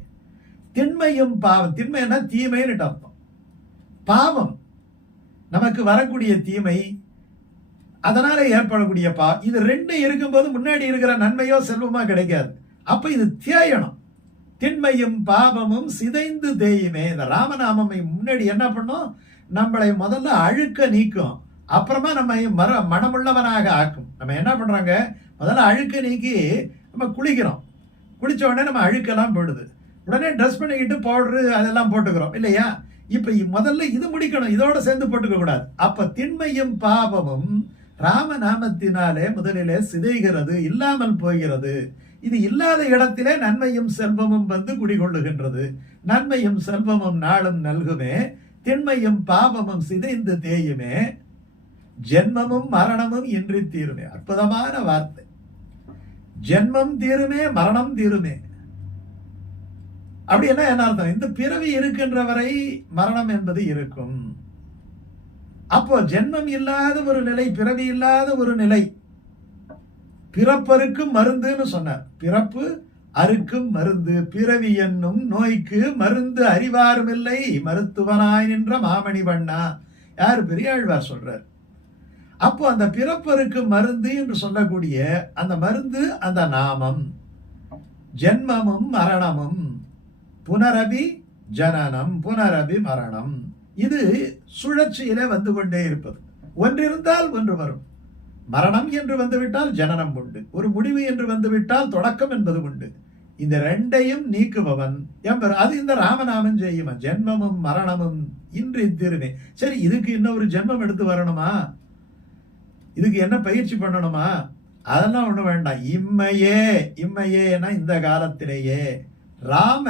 திண்மையும் பாவம். திண்மைன்னா தீமைன்னு அர்த்தம். பாவம் நமக்கு வரக்கூடிய தீமை, அதனால ஏற்படக்கூடிய பாவம், இது ரெண்டு இருக்கும்போது முன்னாடி இருக்கிற நன்மையோ செல்வமோ கிடைக்காது. அப்ப இது தேயணும். திண்மையும் பாவமும் சிதைந்து தேயுமே. இந்த ராமநாமம் முன்னாடி என்ன பண்ணும்? நம்மளை முதல்ல அழுக்க நீக்கும், அப்புறமா நம்ம மனமுள்ளவனாக ஆக்கும். நம்ம என்ன பண்றாங்க? முதல்ல அழுக்க நீக்கி நம்ம குளிக்கிறோம். குளிச்ச உடனே நம்ம அழுக்கெல்லாம் போடுது. உடனே ட்ரெஸ் பண்ணிக்கிட்டு பவுடரு அதெல்லாம் போட்டுக்கிறோம் இல்லையா? இப்ப முதல்ல இது முடிக்கணும், இதோட சேர்ந்து போட்டுக்க கூடாது. அப்ப திண்மையும் பாவமும் ராமநாமத்தினாலே முதலிலே சிதைகிறது, இல்லாமல் போகிறது. இது இல்லாத இடத்திலே நன்மையும் செல்வமும் வந்து குடிகொள்ளுகின்றது. நன்மையும் செல்வமும் நாளும் நல்குமே. திண்மையும் பாவமும் சிதைந்து தேயுமே. ஜென்மமும் மரணமும் இன்றி தீருமே. அற்புதமான வார்த்தை. ஜென்மம் தீருமே, மரணம் தீருமே. அப்படி என்ன அர்த்தம்? இந்த பிறவி இருக்கின்ற வரை மரணம் என்பது இருக்கும். அப்போ ஜென்மம் இல்லாத ஒரு நிலை, பிறவி இல்லாத ஒரு நிலை. பிறப்பருக்கும் மருந்துன்னு சொன்னார். பிறப்பு அறுக்கும் மருந்து. பிறவி என்னும் நோய்க்கு மருந்து அறிவாரும் இல்லை, மருத்துவனாய் நின்ற மாமணி வண்ணா. யார்? பெரியாழ்வார் சொல்றார். அப்போ அந்த பிறப்பருக்கு மருந்து என்று சொல்லக்கூடிய அந்த மருந்து அந்த நாமம். ஜென்மமும் மரணமும், புனரபி ஜனனம் புனரபி மரணம், இது சுழற்சியிலே வந்து கொண்டே இருப்பது. ஒன்றிருந்தால் ஒன்று வரும். மரணம் என்று வந்துவிட்டால் ஜனனம் உண்டு. ஒரு முடிவு என்று வந்துவிட்டால் தொடக்கம் என்பது உண்டு. இந்த ரெண்டையும் நீக்குபவன் என்பர். அது இந்த ராமநாமம் செய்யுமா. ஜென்மமும் மரணமும் இன்றி திருமே. சரி, இதுக்கு இன்னொரு ஜென்மம் எடுத்து வரணுமா? இதுக்கு என்ன பயிற்சி பண்ணணுமா? அதெல்லாம் ஒண்ணு வேண்டாம். இம்மையே, இம்மையேனா இந்த காலத்திலேயே. ராம,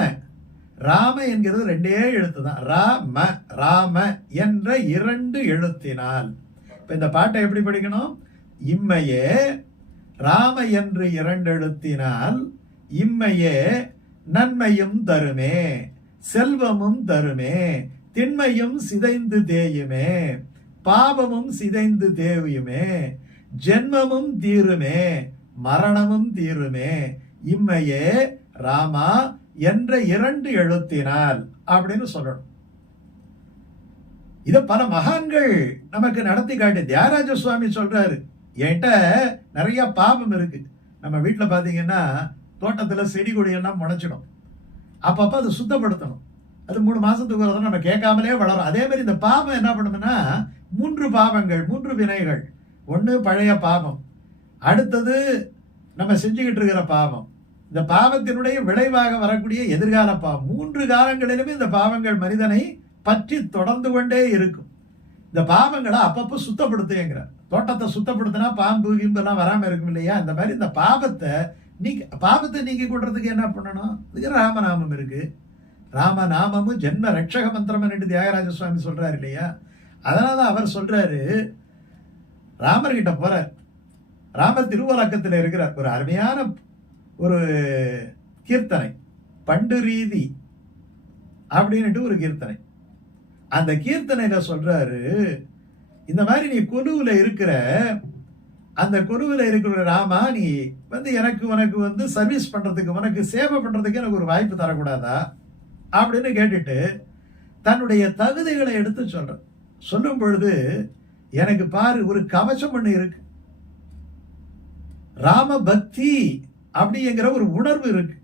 ராம என்கிறது 2 எழுத்து தான். ராம, ராம என்ற 2 எழுத்தினால். இப்ப இந்த பாட்டை எப்படி படிக்கணும்? இம்மையே ராம என்று 2 எழுத்தினால் இம்மையே நன்மையும் தருமே, செல்வமும் தருமே, திண்மையும் சிதைந்து தேயுமே, பாவமும் சிதைந்து தேயுமே, ஜென்மமும் தீருமே, மரணமும் தீருமே, இம்மையே ராமா என்ற 2 எழுத்தினால் அப்படின்னு சொல்லணும். இத பல மகான்கள் நமக்கு நடத்தி காட்டி. தியாகராஜ சுவாமி சொல்றாரு, என்கிட்ட நிறைய பாவம் இருக்கு. நம்ம வீட்டுல பாத்தீங்கன்னா தோட்டத்தில் செடி கொடியெல்லாம் முளைச்சிடும். அப்பப்போ அதை சுத்தப்படுத்தணும். அது 3 மாசத்துக்கு ஒரு தடவை நம்ம கேட்காமலே வளரும். அதே மாதிரி இந்த பாவம் என்ன பண்ணுதுன்னா 3 பாவங்கள், 3 வினைகள். ஒன்று பழைய பாவம், அடுத்தது நம்ம செஞ்சுக்கிட்டு இருக்கிற பாவம், இந்த பாவத்தினுடைய விளைவாக வரக்கூடிய எதிர்கால பாவம். 3 காலங்களிலுமே இந்த பாவங்கள் மனிதனை பற்றி தொடர்ந்து கொண்டே இருக்கும். இந்த பாவங்களை அப்பப்போ சுத்தப்படுத்துங்கிறார். தோட்டத்தை சுத்தப்படுத்தினா பாம்பு கிம்பெல்லாம் வராமல் இருக்கும் இல்லையா? இந்த மாதிரி இந்த பாவத்தை நீக்கி கொள்றதுக்கு என்ன பண்ணணும்? இதுக்கு ராமநாமம் இருக்கு. ராமநாமமும் ஜென்ம ரட்சக மந்திரம் தியாகராஜ சுவாமி சொல்றாரு இல்லையா? அதனால அவர் சொல்றாரு, ராமர்கிட்ட போறார். ராமர் திருவரக்கத்தில் இருக்கிறார். ஒரு அருமையான ஒரு கீர்த்தனை, பண்டு ரீதி அப்படின்ட்டு ஒரு கீர்த்தனை. அந்த கீர்த்தனையில சொல்றாரு, இந்த மாதிரி நீ கொலுவுல இருக்கிற, அந்த கொலுவுல இருக்கிற ராமா, நீ எனக்கு உனக்கு சர்வீஸ் பண்றதுக்கு, உனக்கு சேவை பண்றதுக்கு எனக்கு ஒரு வாய்ப்பு தரக்கூடாதா அப்படின்னு கேட்டுட்டு தன்னுடைய தகுதிகளை எடுத்து சொல்லும் பொழுது, எனக்கு பாரு ஒரு கவசம் ஒண்ணு இருக்கு, ராம பக்தி அப்படிங்கிற ஒரு உணர்வு இருக்கு.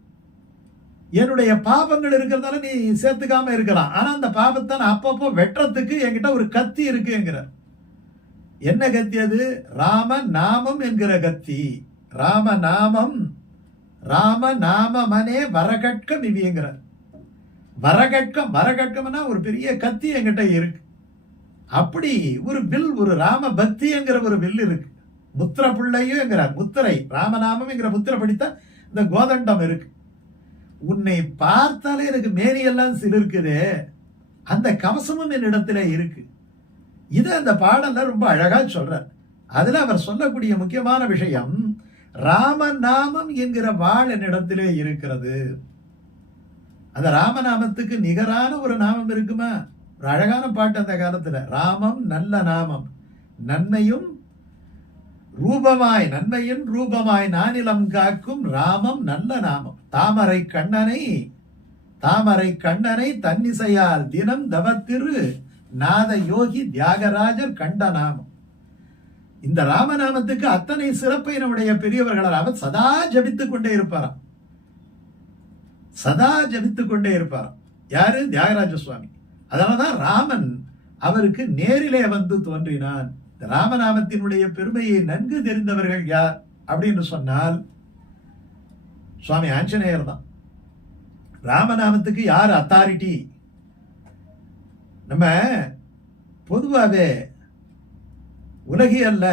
என்னுடைய பாபங்கள் இருக்கிறதால நீ சேர்த்துக்காம இருக்கலாம், ஆனா அந்த பாபத்தை நான் அப்பப்போ வெட்டுறதுக்கு என்கிட்ட ஒரு கத்தி இருக்குங்கிறார். என்ன கத்தி அது? ராம நாமம் என்கிற கத்தி. ராம நாமம், ராம நாமமனே வரகட்கம் இவிங்கிறார். வரகட்கம்னா ஒரு பெரிய கத்தி என்கிட்ட இருக்கு. அப்படி ஒரு வில், ஒரு ராம பக்தி என்கிற ஒரு வில் இருக்கு. முத்திர பிள்ளையும் என்கிறார். முத்திரை, ராமநாமம் என்கிற முத்திரை படித்தா இந்த கோதண்டம் இருக்கு. உன்னை பார்த்தாலே எனக்கு மேனியெல்லாம் சிலிர்க்குதே, அந்த கவசமும் என்னிடத்துல இருக்கு. இது அந்த பாடல்ல ரொம்ப அழகா சொல்றார். அதுல அவர் சொல்லக்கூடிய முக்கியமான விஷயம், ராமநாமம் என்கிற வாள் என்னிடத்திலே இருக்கிறது. அந்த ராமநாமத்துக்கு நிகரான ஒரு நாமம் இருக்குமா? ஒரு அழகான பாட்டு அந்த காலத்துல. ராமம் நல்ல நாமம், நன்மையும் ரூபமாய், நன்மையின் ரூபமாய் நானிலம் காக்கும் ராமம் நல்ல நாமம். தாமரை கண்ணனை தன்னிசையால் தினம் தவத்திரு நாத யோகி தியாகராஜர் கண்ட நாமம். இந்த ராமநாமத்துக்கு அத்தனை சிறப்பை நம்முடைய பெரியவர்கள் அவர் சதா ஜபித்துக் கொண்டே இருப்பாராம். சதா ஜபித்துக் கொண்டே இருப்பாராம். யாரு? தியாகராஜ சுவாமி. அதனாலதான் ராமன் அவருக்கு நேரிலே வந்து தோன்றினான். ராமநாமத்தினுடைய பெருமையை நன்கு தெரிந்தவர்கள் யார் அப்படின்னு சொன்னால் சுவாமி ஆஞ்சநேயர் தான். ராமநாமத்துக்கு யார் அத்தாரிட்டி? நம்ம பொதுவாகவே உலகியல்ல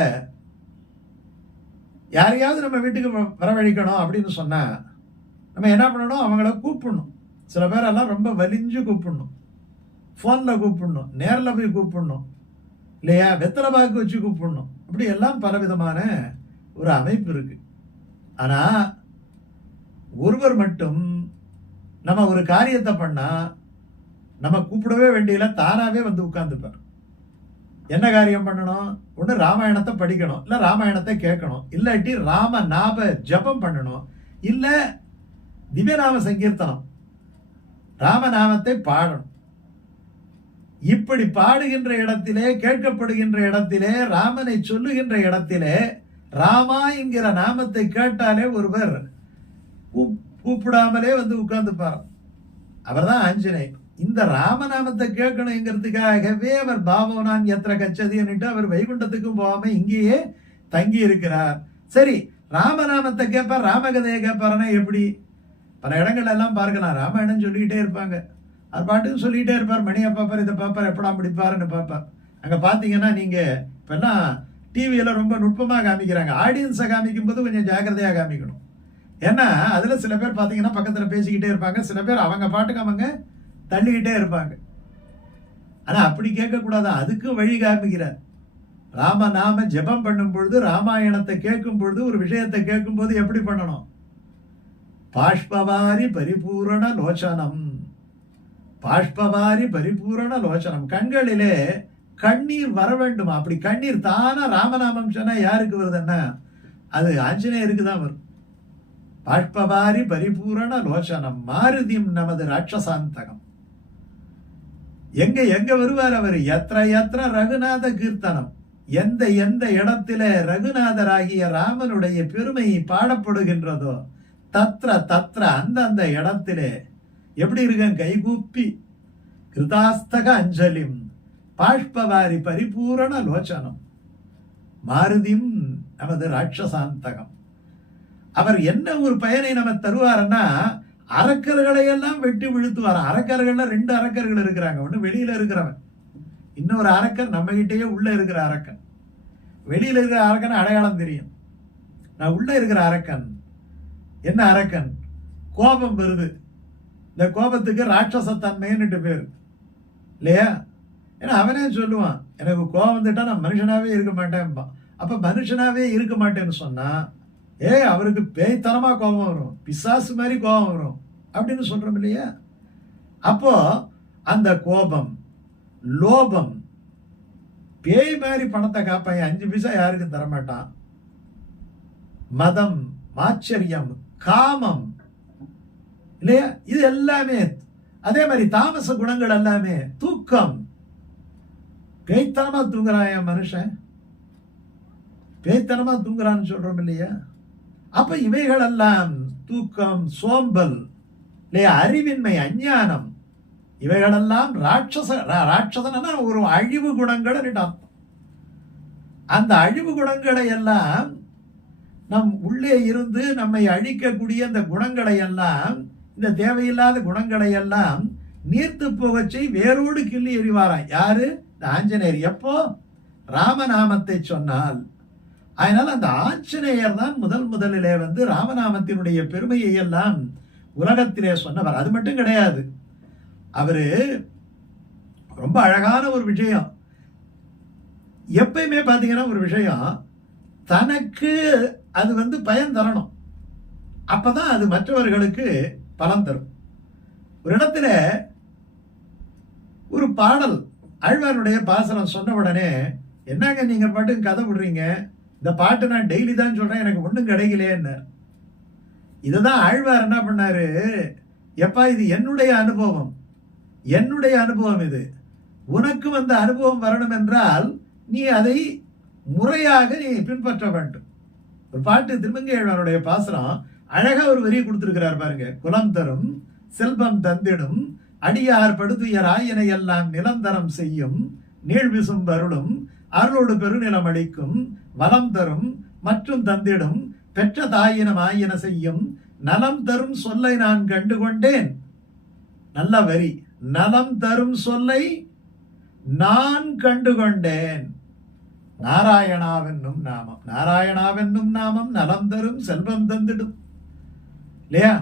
யாரையாவது நம்ம வீட்டுக்கு வரவழைக்கணும் அப்படின்னு சொன்னா நம்ம என்ன பண்ணணும்? அவங்கள கூப்பிடணும். சில பேரெல்லாம் ரொம்ப வலிஞ்சு கூப்பிடணும், போன்ல கூப்பிடணும், நேர்ல போய் கூப்பிடணும் இல்லையா, வெத்தலை பாக்கு வச்சு கூப்பிடணும். அப்படி எல்லாம் பலவிதமான ஒரு அமைப்பு இருக்கு. ஆனா ஒருவர் மட்டும் நம்ம ஒரு காரியத்தை பண்ணா நம்ம கூப்பிடவே வேண்டியல, தானாவே வந்து உட்கார்ந்துப்பார். என்ன காரியம் பண்ணணும்? ஒண்ணு ராமாயணத்தை படிக்கணும், இல்ல ராமாயணத்தை கேட்கணும், இல்லாட்டி ராம நாம ஜபம் பண்ணணும், இல்ல திவ்யநாம சங்கீர்த்தனம், ராமநாமத்தை பாடணும். இப்படி பாடுகின்ற இடத்திலே, கேட்கப்படுகின்ற இடத்திலே, ராமனை சொல்லுகின்ற இடத்திலே, ராமா என்கிற நாமத்தை கேட்டாலே ஒருவர் கூப்பிடாமலே வந்து உட்கார்ந்துப்பார். அவர் தான் ஆஞ்சநேயர். இந்த ராமநாமத்தை கேட்கணுங்கிறதுக்காகவே அவர் பாவனான் எத்திர கச்சதின்னுட்டு அவர் வைகுண்டத்துக்கும் போகாம இங்கேயே தங்கி இருக்கிறார். சரி, ராமநாமத்தை கேட்பார், ராமகதையை கேட்பாருன்னா எப்படி? பல இடங்கள் எல்லாம் பார்க்கலாம், ராமாயணம் சொல்லிக்கிட்டே இருப்பாங்க, அது பாட்டுக்கு சொல்லிக்கிட்டே இருப்பார். மணியை பார்ப்பார், இதை பார்ப்பார், எப்படா பிடிப்பாருன்னு பார்ப்பார். அங்கே பார்த்தீங்கன்னா நீங்கள் இப்போல்லாம் டிவியில் ரொம்ப நுட்பமாக காமிக்கிறாங்க. ஆடியன்ஸை காமிக்கும் போது கொஞ்சம் ஜாக்கிரதையாக காமிக்கணும். ஏன்னா அதில் சில பேர் பார்த்தீங்கன்னா பக்கத்தில் பேசிக்கிட்டே இருப்பாங்க, சில பேர் அவங்க பாட்டுக்கு அவங்க தள்ளிக்கிட்டே இருப்பாங்க. ஆனால் அப்படி கேட்கக்கூடாது, அதுக்கு வழி காமிக்கிறார். ராமநாம ஜெபம் பண்ணும் பொழுது, ராமாயணத்தை கேட்கும் பொழுது, ஒரு விஷயத்தை கேட்கும் போது எப்படி பண்ணணும்? பாஷ்பவாரி பரிபூரண லோச்சனம், பாஷ்பவாரி பரிபூரண லோச்சனம், கண்களிலே கண்ணீர் வர வேண்டுமா? அப்படி கண்ணீர் தானா ராமநாமம் சொன்னா யாருக்கு வருதுன்னா அது ஆஞ்சநேயருக்கு தான் வரும். பாஷ்பவாரி பரிபூரண லோச்சனம் மாருதிம் நமது ராட்சசாந்தகம். எங்க வருவார் அவர்? எத்திர ரகுநாத கீர்த்தனம். எந்த இடத்தில ரகுநாதராகிய ராமனுடைய பெருமை பாடப்படுகின்றதோ, தத்ர தத்ர அந்த இடத்திலே எப்படி இருக்கேன், கைகூப்பி கிருதாஸ்தக அஞ்சலிம் பாஷ்பவாரி பரிபூரண லோச்சனம் மாருதிம் நமது ராட்சசாந்தகம். அவர் என்ன ஒரு பயனை நம்ம தருவாருன்னா, அரக்கர்களை எல்லாம் வெட்டி விழுத்துவார். அரக்கர்கள்ல 2 அரக்கர்கள் இருக்கிறாங்க. ஒண்ணு வெளியில இருக்கிறவன், இன்னொரு அரக்கர் நம்ம கிட்டேயே உள்ள இருக்கிற அரக்கன். வெளியில இருக்கிற அரக்கன் அடையாளம் தெரியும். நான் உள்ள இருக்கிற அரக்கன் என்ன அரக்கன், கோபம் வருது. இந்த கோபத்துக்கு ராட்சசத்தன்மைன்னுட்டு பேரு இல்லையா? ஏன்னா அவனே சொல்லுவான், எனக்கு கோபம் வந்துட்டா நான் மனுஷனாவே இருக்க மாட்டேன்பான். அப்ப மனுஷனாவே இருக்க மாட்டேன்னு சொன்னா, அவருக்கு பேய்த்தனமா கோபம் வரும், பிசாசு மாதிரி கோபம் வரும் அப்படின்னு சொல்றோம் இல்லையா? அப்போ அந்த கோபம், லோபம், பேய் மாதிரி பணத்தை காப்பான், 5 பைசா யாருக்கும் தரமாட்டான். மதம், ஆச்சரியம், காமம் இல்லையா, இது எல்லாமே. அதே மாதிரி தாமச குணங்கள் எல்லாமே, தூக்கம், பேய்த்தனமா தூங்குறான் என் மனுஷன், பேய்த்தனமா தூங்குறான்னு சொல்றோம் இல்லையா? அப்ப இவைகள் எல்லாம் தூக்கம், சோம்பல் இல்லையா, அறிவின்மை, அஞ்ஞானம், இவைகளெல்லாம் ராட்சசனா ஒரு அழிவு குணங்கள் அர்த்தம். அந்த அழிவு குணங்களை எல்லாம் நம் உள்ளே இருந்து நம்மை அழிக்கக்கூடிய அந்த குணங்களை எல்லாம், இந்த தேவையில்லாத குணங்களை எல்லாம் நீர்த்து போகச்சை வேரோடு கிள்ளி எறிவாராம். யாரு? இந்த ஆஞ்சநேயர். எப்போ? ராமநாமத்தை சொன்னால். அதனால அந்த ஆஞ்சநேயர் தான் முதலிலே ராமநாமத்தினுடைய பெருமையை எல்லாம் உலகத்திலே சொன்னவர். அது மட்டும் கிடையாது, அவரு ரொம்ப அழகான ஒரு விஷயம். எப்பயுமே பாத்தீங்கன்னா ஒரு விஷயம் தனக்கு அது பயன் தரணும், அப்பதான் அது மற்றவர்களுக்கு பலன் தரும். ஒரு இடத்துல ஒரு பாடல், ஆழ்வாருடைய பாசனம் சொன்ன உடனே, என்னங்க நீங்க பாட்டுக்கு கதை விடுறீங்க, இந்த பாட்டு நான் டெய்லி தான் சொல்றேன், எனக்கு ஒன்றும் கிடைக்கலையேன்னு. இதுதான் ஆழ்வார் என்ன பண்ணாரு, எப்பா இது என்னுடைய அனுபவம், என்னுடைய அனுபவம், இது உனக்கு அனுபவம் வரணும் என்றால் நீ அதை முறையாக நீ பின்பற்ற வேண்டும். ஒரு பாட்டு திருமங்கை ஆழ்வாருடைய பாசனம் அழகா ஒரு வரி கொடுத்திருக்கிறார் பாருங்க. குலம் தரும் செல்வம் தந்திடும் அடியார் படுதுயர் ஆயனை எல்லாம் நிலந்தரம் செய்யும் நீழ்விசும் அருளும் அருளோடு பெருநிலம் அளிக்கும் வலம் தரும் மற்றும் தந்திடும் பெற்ற தாயினம் ஆயன செய்யும் நலம் தரும் சொல்லை நான் கண்டுகொண்டேன். நல்ல வரி. நலம் தரும் சொல்லை நான் கண்டுகொண்டேன். நாராயணாவென்னும் நாமம், நாராயணாவென்னும் நாமம் நலம் தரும் செல்வம் தந்திடும் இல்லையா?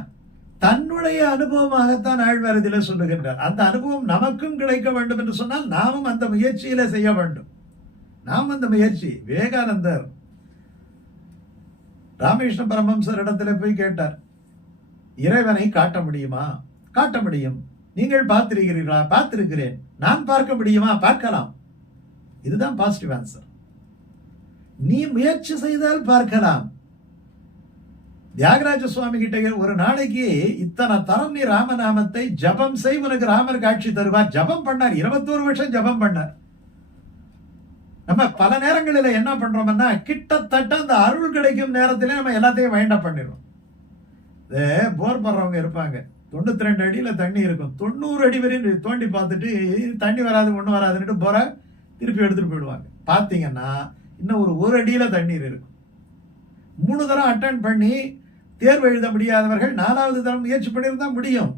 தன்னுடைய அனுபவமாகத்தான் ஆழ்வார் இதில் சொல்லுகின்றார். அந்த அனுபவம் நமக்கும் கிடைக்க வேண்டும் என்று சொன்னால் நாமும் அந்த முயற்சியில செய்ய வேண்டும். நாம் அந்த முயற்சி. விவேகானந்தர் ராமகிருஷ்ண பரமஹம்சர் இடத்துல போய் கேட்டார், இறைவனை காட்ட முடியுமா? காட்ட முடியும். நீங்கள் பார்த்திருக்கிறீர்களா? பார்த்திருக்கிறேன். நான் பார்க்க முடியுமா? பார்க்கலாம். இதுதான் பாசிட்டிவ் ஆன்சர். நீ முயற்சி செய்தால் பார்க்கலாம். தியாகராஜ சுவாமி கிட்ட ஒரு நாளைக்கு இத்தனை தரம் நீ ராமநாமத்தை ஜபம் செய், உனக்கு ராமர் காட்சி தருவார். ஜபம் பண்ணார், 21 வருஷம் ஜபம் பண்ணார். நம்ம பல நேரங்களில் என்ன பண்றோம்னா, கிட்டத்தட்ட அந்த அருள் கிடைக்கும் நேரத்திலே நம்ம எல்லாத்தையும் வைண்டப் பண்ணிடுறோம். போர் பண்றவங்க இருப்பாங்க, 92 அடியில தண்ணி இருக்கும், 90 அடி வரையும் தோண்டி பார்த்துட்டு தண்ணி வராது ஒன்றும் வராதுன்னுட்டு போற திருப்பி எடுத்துட்டு போயிடுவாங்க. பார்த்தீங்கன்னா இன்னும் ஒரு அடியில தண்ணீர் இருக்கும். 3 தரம் அட்டன் பண்ணி தேர்வு எழுத முடியாதவர்கள் 4வது தரம் முயற்சி பண்ணியிருந்தா முடியும்.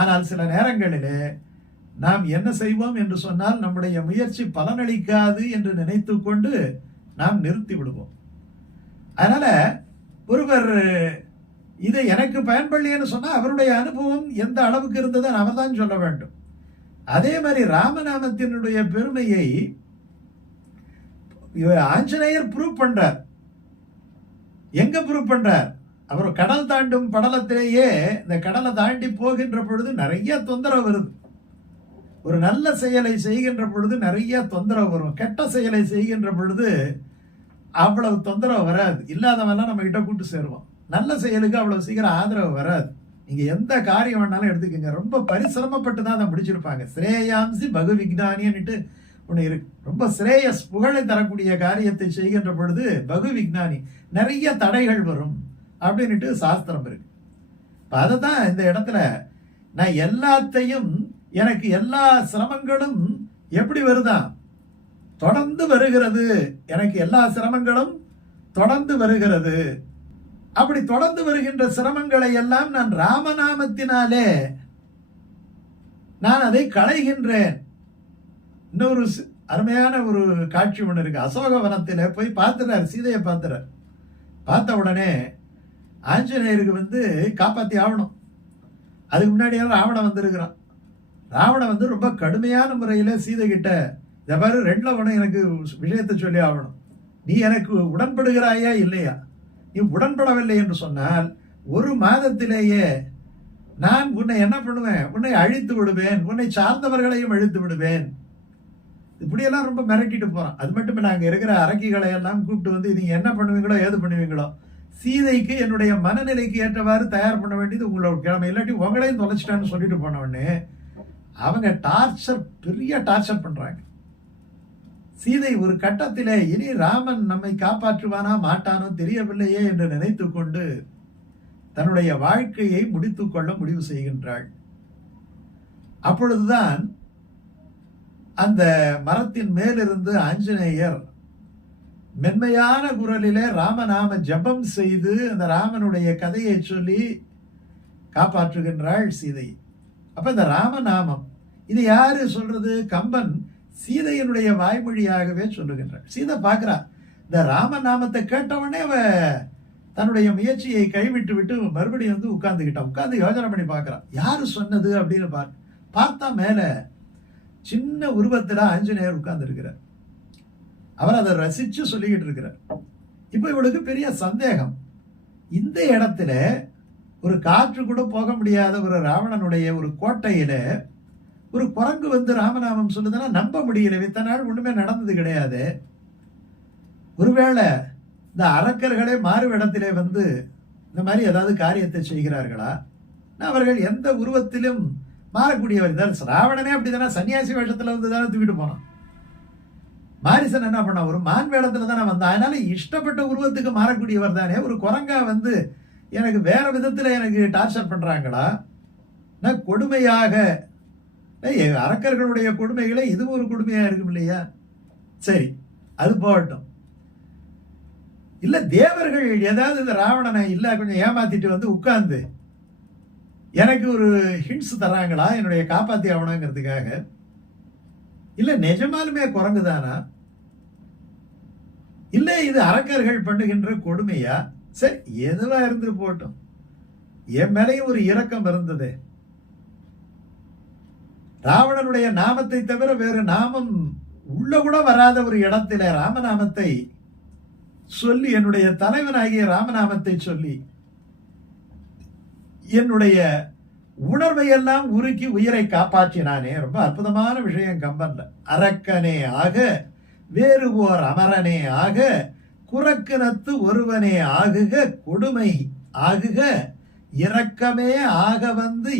ஆனால் சில நேரங்களிலே நாம் என்ன செய்வோம் என்று சொன்னால், நம்முடைய முயற்சி பலனளிக்காது என்று நினைத்து கொண்டு நாம் நிறுத்தி விடுவோம். அதனால ஒருவர் இதை எனக்கு பயன்படலைன்னு சொன்னா அவருடைய அனுபவம் எந்த அளவுக்கு இருந்தது அவர் தான் சொல்ல வேண்டும். அதே மாதிரி ராமநாமத்தினுடைய பெருமையை ஆஞ்சநேயர் ப்ரூவ் பண்றார். எங்க ப்ரூவ் பண்றார்? அவர் கடல் தாண்டும் படலத்திலேயே இந்த கடலை தாண்டி போகின்ற பொழுது நிறைய தொந்தரவு வருது. ஒரு நல்ல செயலை செய்கின்ற பொழுது நிறைய தொந்தரவு வரும், கெட்ட செயலை செய்கின்ற பொழுது அவ்வளவு தொந்தரவு வராது. இல்லாதவெல்லாம் நம்ம கிட்ட கூட்டு சேருவோம். நல்ல செயலுக்கு அவ்வளவு சீக்கிரம் ஆதரவு வராது. நீங்க எந்த காரியம் வேணாலும் எடுத்துக்கோங்க, ரொம்ப பரிசிரமப்பட்டு தான் அதை முடிச்சிருப்பாங்க. ஸ்ரேயாம்சி பகு விக்னானின்னுட்டு ஒன்று இருக்கு. ரொம்ப ஸ்ரேயஸ் புகழை தரக்கூடிய காரியத்தை செய்கின்ற பொழுது பகு விக்னானி, நிறைய தடைகள் வரும் அப்படின்னுட்டு சாஸ்திரம் இருக்கு. அதை தான் இந்த இடத்துல நான் எல்லாத்தையும், எனக்கு எல்லா சிரமங்களும் எப்படி வருதா, தொடர்ந்து வருகிறது. எனக்கு எல்லா சிரமங்களும் தொடர்ந்து வருகிறது. அப்படி தொடர்ந்து வருகின்ற சிரமங்களை எல்லாம் நான் ராமநாமத்தினாலே நான் அதை களைகின்றேன். இன்னொரு அருமையான ஒரு காட்சி ஒன்று இருக்கு. அசோகவனத்தில் போய் பார்த்துறாரு, சீதையை பார்த்துறார். பார்த்த உடனே ஆஞ்சநேயருக்கு காப்பாற்றி ஆகணும். அதுக்கு முன்னாடியே ராவணன் வந்திருக்கிறான். ராவணன் ரொம்ப கடுமையான முறையில் சீதை கிட்ட, இதை பாரு, ரெண்டுல ஒன்று எனக்கு விஷயத்தை சொல்லி ஆகணும். நீ எனக்கு உடன்படுகிறாயா இல்லையா? நீ உடன்படவில்லை என்று சொன்னால் 1 மாதத்திலேயே நான் உன்னை என்ன பண்ணுவேன், உன்னை அழித்து விடுவேன், உன்னை சார்ந்தவர்களையும் அழித்து விடுவேன். இப்படியெல்லாம் ரொம்ப மிரட்டிட்டு போறான். அது மட்டும் இல்லை, அங்கே இருக்கிற அரக்கிகளை எல்லாம் கூப்பிட்டு நீங்க என்ன பண்ணுவீங்களோ ஏது பண்ணுவீங்களோ, சீதைக்கு என்னுடைய மனநிலைக்கு ஏற்றவாறு தயார் பண்ண வேண்டியது உங்களோட கிழமை, இல்லாட்டி உங்களையும் தொலைச்சிட்டான்னு சொல்லிட்டு போனவொடனே அவங்க டார்ச்சர், பெரிய டார்ச்சர் பண்றாங்க. சீதை ஒரு கட்டத்திலே இனி ராமன் நம்மை காப்பாற்றுவானா மாட்டானோ தெரியவில்லையே என்று நினைத்து கொண்டு தன்னுடைய வாழ்க்கையை முடித்துக் கொள்ள முடிவு செய்கின்றாள். அப்பொழுதுதான் அந்த மரத்தின் மேலிருந்து ஆஞ்சநேயர் மென்மையான குரலிலே ராமநாம ஜபம் செய்து அந்த ராமனுடைய கதையை சொல்லி காப்பாற்றுகின்றாள் சீதை. அப்ப இந்த ராமநாமம் இது யாரு சொல்றது? கம்பன் சீதையினுடைய வாய்மொழியாகவே சொல்லுகின்றாள். சீதை பார்க்கிறா, இந்த ராமநாமத்தை கேட்டவொடனே அவ தன்னுடைய முயற்சியை கைவிட்டு விட்டு மறுபடியும் உட்கார்ந்துகிட்டான். உட்கார்ந்து யோசனை பண்ணி பார்க்கறான், யாரு சொன்னது அப்படின்னு பார்த்தா மேல சின்ன உருவத்துல ஆஞ்சநேயர் உட்கார்ந்து இருக்கிறார். அவர் அதை ரசிச்சு சொல்லிக்கிட்டு இருக்கிறார். இப்ப இவளுக்கு பெரிய சந்தேகம், இந்த இடத்துல ஒரு காற்று கூட போக முடியாத ஒரு ராவணனுடைய ஒரு கோட்டையில ஒரு குரங்கு ராமநாமம் சொல்லுதுன்னா நம்ப முடியல. இத்தனை நாள் ஒண்ணுமே நடந்தது கிடையாது. ஒருவேளை இந்த அரக்கர்களே மாறுவிடத்திலே இந்த மாதிரி ஏதாவது காரியத்தை செய்கிறார்களா? அவர்கள் எந்த உருவத்திலும் மாறக்கூடியவர். ராவணனே அப்படிதானே சன்னியாசி வேஷத்துல தானே தூக்கிட்டு போனான். மாரிசன் என்ன பண்ண, ஒரு மான் வேடத்துல தானே வந்தான். அதனால இஷ்டப்பட்ட உருவத்துக்கு மாறக்கூடியவர் தானே. ஒரு குரங்கா எனக்கு வேற விதத்துல எனக்கு டார்ச்சர் பண்றாங்களா? கொடுமையாக அரக்கர்களுடைய கொடுமைகளை இது ஒரு கொடுமையா இருக்கும் இல்லையா? சரி, அது போகட்டும். இல்ல தேவர்கள் ஏதாவது இந்த ராவணனை இல்ல கொஞ்சம் ஏமாத்திட்டு உட்கார்ந்து எனக்கு ஒரு ஹிண்ட்ஸ் தராங்களா என்னுடைய காப்பாத்தி ஆகணுங்கிறதுக்காக? இல்ல நிஜமாலுமே குரங்குதானா? இல்ல இது அரக்கர்கள் பண்ணுகின்ற கொடுமையா? சரி, எதுவா இருந்து போட்டோம். என் மேலையும் ஒரு இரக்கம் இருந்தது. ராவணனுடைய நாமத்தை தவிர வேறு நாமம் உள்ள கூட வராத ஒரு இடத்துல ராமநாமத்தை சொல்லி, என்னுடைய தலைவனாகிய ராமநாமத்தை சொல்லி என்னுடைய உணர்வை எல்லாம் உருக்கி உயிரை காப்பாற்றினானே. ரொம்ப அற்புதமான விஷயம் கம்பன்ல. அரக்கனே ஆக வேறு ஓர் அமரனே ஆக குரக்கினத்து ஒருவனே ஆகுக கொடுமை ஆகுக இரக்கமே ஆக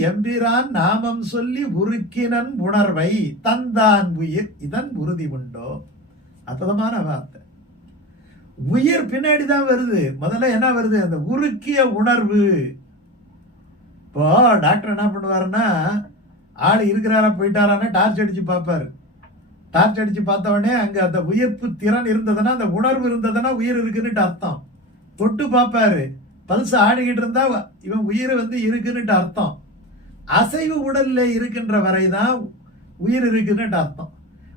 எம்பிரான் நாமம் சொல்லி உருக்கினன் உணர்வை தந்தான் உயிர் இதன் உறுதி உண்டோ. அற்புதமான வார்த்தை. உயிர் பின்னாடிதான் வருது. முதல்ல என்ன வருது? அந்த உருக்கிய உணர்வு. இப்போ டாக்டர் என்ன பண்ணுவாருன்னா, ஆள் இருக்கிறாரா போயிட்டாரான்னு டார்ச் அடிச்சு பார்ப்பாரு. டார்ச் அடிச்சு பார்த்த உடனே அங்க அந்த உயிர்ப்பு திறன் இருந்ததுன்னா, அந்த உணர்வு இருந்ததுன்னா உயிர் இருக்குன்னுட்டு அர்த்தம். தொட்டு பார்ப்பாரு, பல்ஸ் ஆடிக்கிட்டு இருந்தா இவன் உயிர் இருக்குன்னுட்டு அர்த்தம். அசைவு உடல்ல இருக்கின்ற வரைதான் உயிர் இருக்குன்னுட்டு அர்த்தம்.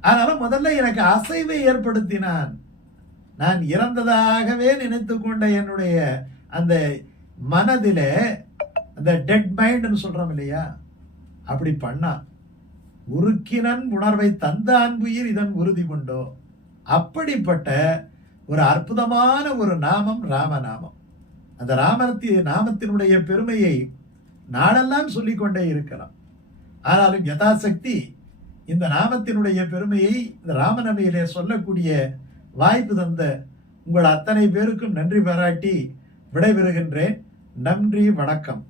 அதனால முதல்ல எனக்கு அசைவை ஏற்படுத்தினான். நான் இறந்ததாகவே நினைத்து கொண்ட என்னுடைய அந்த மனதில, அந்த டெட் மைண்ட்னு சொல்றோம் இல்லையா, அப்படி பண்ணா உருக்கினன் உணர்வை தந்த அன்புயிர் இதன் உறுதி கொண்டோ. அப்படிப்பட்ட ஒரு அற்புதமான ஒரு நாமம் ராமநாமம். அந்த நாமத்தினுடைய பெருமையை நாளெல்லாம் சொல்லிக்கொண்டே இருக்கலாம். ஆனாலும் யதாசக்தி இந்த நாமத்தினுடைய பெருமையை இந்த ராமநவமியிலே சொல்லக்கூடிய வாய்ப்பு தந்த உங்கள் அத்தனை பேருக்கும் நன்றி பாராட்டி விடைபெறுகின்றேன். நன்றி, வணக்கம்.